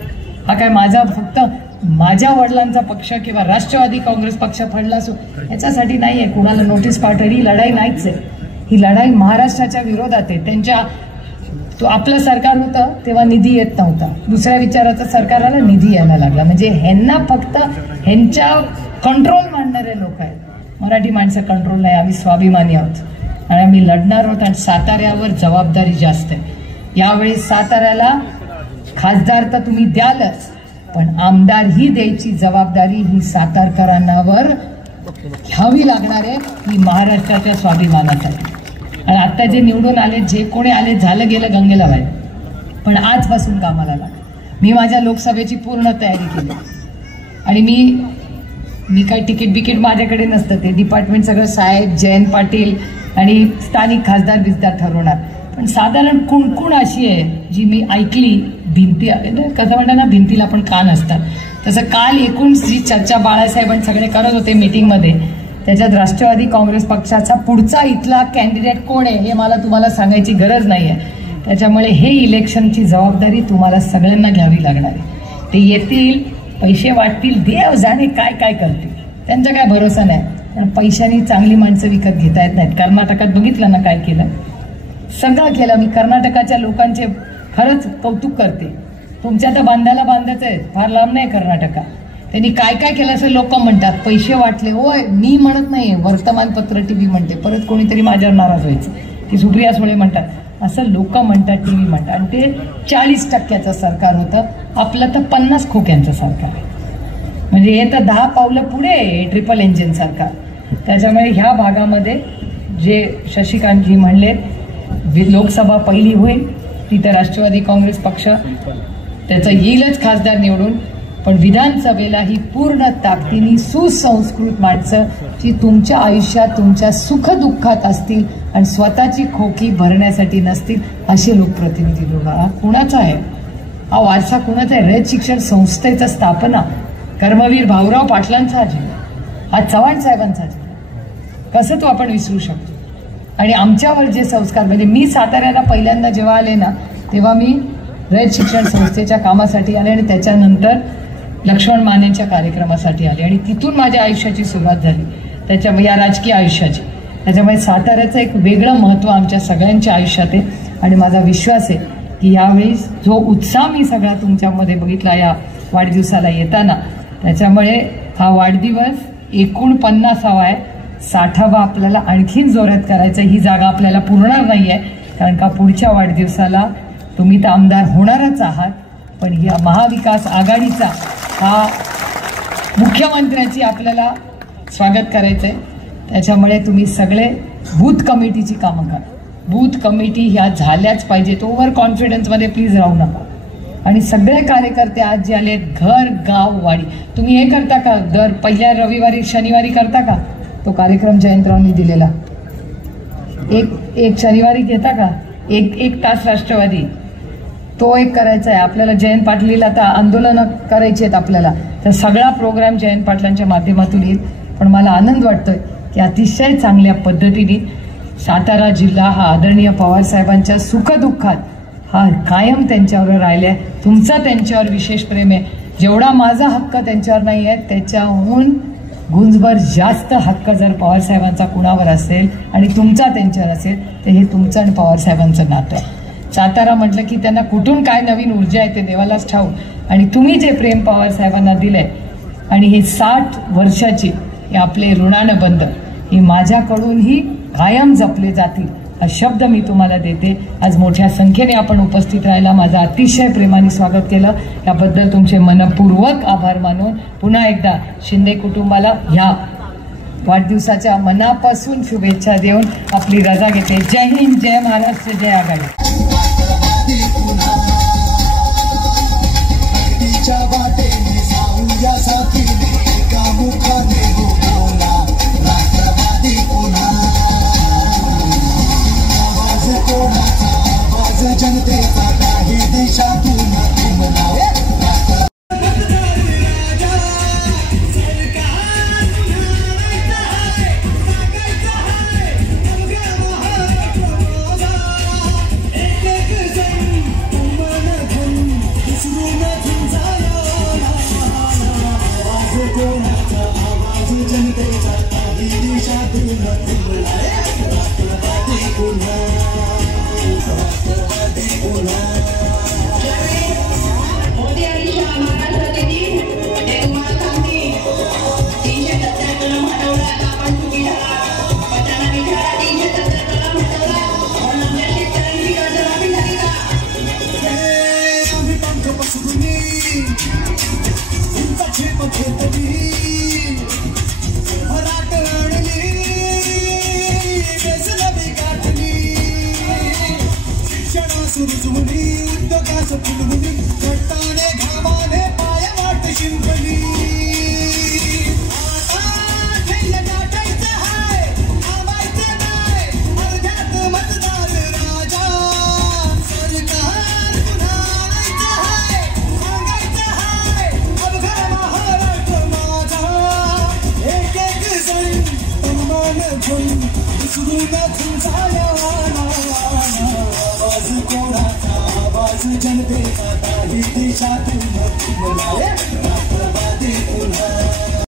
हा काय माझा फक्त माझ्या वडिलांचा पक्ष किंवा राष्ट्रवादी काँग्रेस पक्ष फडला असो याच्यासाठी नाही आहे. कुणाला नोटीस पाठवली ही लढाई नाहीच आहे. ही लढाई महाराष्ट्राच्या विरोधात आहे. त्यांच्या तो आपलं सरकार होतं तेव्हा निधी येत नव्हता, दुसऱ्या विचाराचं सरकार आलं, निधी यायला लागला. म्हणजे ह्यांना फक्त ह्यांच्या कंट्रोल मांडणारे लोक आहेत. मराठी माणसं कंट्रोल नाही. आम्ही स्वाभिमानी आहोत आणि आम्ही लढणार आहोत. आणि साताऱ्यावर जबाबदारी जास्त आहे. यावेळी साताऱ्याला खासदार तर तुम्ही द्यालच, पण आमदार ही द्यायची जबाबदारी ही सातारकरांनावर घ्यावी लागणार आहे. ही महाराष्ट्राच्या स्वाभिमानासाठी. आणि आता जे निवडून आले, जे कोणी आले, झालं गेलं गंगेला बाहेर, पण आजपासून कामाला लागले. मी माझ्या लोकसभेची पूर्ण तयारी केली आणि मी काही तिकीट बिकीट माझ्याकडे नसतं. ते डिपार्टमेंट सगळं साहेब, जयंत पाटील आणि स्थानिक खासदार बिजदार ठरवणार. पण साधारण कुणकुण अशी आहे जी मी ऐकली. भिंती कसं म्हणतात ना, भिंतीला पण कान असतात, तसं काल एकूण जी चर्चा बाळासाहेबांनी सगळे करत होते मीटिंगमध्ये, त्याच्यात राष्ट्रवादी काँग्रेस पक्षाचा पुढचा इथला कॅन्डिडेट कोण आहे हे मला तुम्हाला सांगायची गरज नाही आहे. त्याच्यामुळे हे इलेक्शनची जबाबदारी तुम्हाला सगळ्यांना घ्यावी लागणार आहे. ते येतील, पैसे वाटतील, देव जाणे काय काय करतील, त्यांचा काय भरोसा नाही. कारण पैशाने चांगली माणसं विकत घेता येत नाहीत. कर्नाटकात बघितलं ना काय केलं, सगळं केलं. मी कर्नाटकाच्या लोकांचे खरंच कौतुक करते. तुमच्या तर बांधायला बांधायचं आहे, फार लांब नाही कर्नाटका. त्यांनी काय काय केलं असं लोक म्हणतात, पैसे वाटले. होय, मी म्हणत नाही, वर्तमानपत्र टीव्ही म्हणते. परत कोणीतरी माझ्यावर नाराज व्हायचं की सुप्रिया सुळे म्हणतात, असं लोक म्हणतात, टीव्ही म्हणतात. आणि ते 40% सरकार होतं, आपलं तर 50 खोक्यांचं सरकार आहे. म्हणजे हे तर 10 पावलं पुढे ट्रिपल इंजिन सरकार. त्याच्यामुळे ह्या भागामध्ये जे शशिकांतजी म्हणले, लोकसभा पहिली होईल तिथे राष्ट्रवादी काँग्रेस पक्ष त्याचा येईलच खासदार निवडून. पण विधानसभेला ही पूर्ण ताकदीने सुसंस्कृत माणसं जी तुमच्या आयुष्यात तुमच्या सुखदुःखात असतील आणि स्वतःची खोकी भरण्यासाठी नसतील असे लोकप्रतिनिधी निवडा. हा कुणाचा आहे? हा वारसा कुणाचा आहे? रयत शिक्षण संस्थेचा स्थापना कर्मवीर भाऊराव पाटलांचा जिल्हा, हा चव्हाण साहेबांचा जिल्हा. कसं तो आपण विसरू शकतो? आणि आमच्यावर जे संस्कार, म्हणजे मी साताऱ्याला पहिल्यांदा जेव्हा आले ना तेव्हा मी रयत शिक्षण संस्थेच्या कामासाठी आले आणि त्याच्यानंतर लक्ष्मण मानेंच्या कार्यक्रमासाठी आले आणि तिथून माझ्या आयुष्याची सुरुवात झाली, त्याच्यामुळे या राजकीय आयुष्याची. त्याच्यामुळे साताऱ्याचं एक वेगळं महत्त्व आमच्या सगळ्यांच्या आयुष्यात आहे. आणि माझा विश्वास आहे की यावेळेस जो उत्साह मी सगळा तुमच्यामध्ये बघितला या वाढदिवसाला येताना, त्याच्यामुळे हा वाढदिवस एकूण 50वा आहे. 60वा आपल्याला आणखीन जोरात करायचं. ही जागा आपल्याला पुरणार नाही आहे, कारण का पुढच्या वाढदिवसाला तुम्ही तर आमदार होणारच आहात, पण या महाविकास आघाडीचा हा मुख्यमंत्र्याची आपल्याला स्वागत करायचं आहे. त्याच्यामुळे तुम्ही सगळे बूथ कमिटीची कामं करा. बूथ कमिटी ह्या झाल्याच पाहिजेत. ओव्हर कॉन्फिडन्समध्ये प्लीज राहू नका. आणि सगळे कार्यकर्ते आज जे आले घर गाव वाडी. तुम्ही हे करता का, दर पहिल्या रविवारी शनिवारी करता का तो कार्यक्रम जयंतरावांनी दिलेला? एक शनिवारी घेता का, एक तास राष्ट्रवादी, तो एक करायचा आहे आपल्याला. जयंत पाटील आता आंदोलनं करायची आहेत आपल्याला, तर सगळा प्रोग्राम जयंत पाटलांच्या माध्यमातून येईल. पण मला आनंद वाटतोय की अतिशय चांगल्या पद्धतीने सातारा जिल्हा हा आदरणीय पवार साहेबांच्या सुखदुःखात हा कायम त्यांच्यावर राहिलाय. तुमचा त्यांच्यावर विशेष प्रेम आहे. जेवढा माझा हक्क त्यांच्यावर नाही आहे त्याच्याहून गुंजभर जास्त हक्क जर पवार साहेबांचा कुणावर असेल आणि तुमचा त्यांच्यावर असेल तर हे तुमचं आणि पवार साहेबांचं नातं आहे. सातारा म्हटलं की त्यांना कुठून काय नवीन ऊर्जा आहे ते देवालाच ठाऊक. आणि तुम्ही जे प्रेम पवार साहेबांना दिलंय आणि ही 60 वर्षाची आपले ऋणानं बंध ही माझ्याकडूनही कायम जपले जातील हा शब्द मी तुम्हाला देते. आज मोठ्या संख्येने आपण उपस्थित राहिला, माझं अतिशय प्रेमाने स्वागत केलं, याबद्दल तुमचे मनपूर्वक आभार मानून पुन्हा एकदा शिंदे कुटुंबाला ह्या वाढदिवसाच्या मनापासून शुभेच्छा देऊन आपली रजा घेते. जय हिंद, जय महाराष्ट्र, जय आघाडी. जनतेचा काही देशातून सुरजुनी उद्योगाचं फुलवणी घट्टाने घामाने पाय वाट शिंपली. आता ध्येय गाठायचं हाय, थांबायचं नाय, अर्ध्यात मतदार राजा. सरकार पुन्हा आणायचं हाय, सांगायचं हाय, अवघा महाराष्ट्र माझा. एक जण तन्मान घेऊन विसरून झाला कोणाचा आवाज जनतेचा काही देशातून राष्ट्रवादी पुन्हा.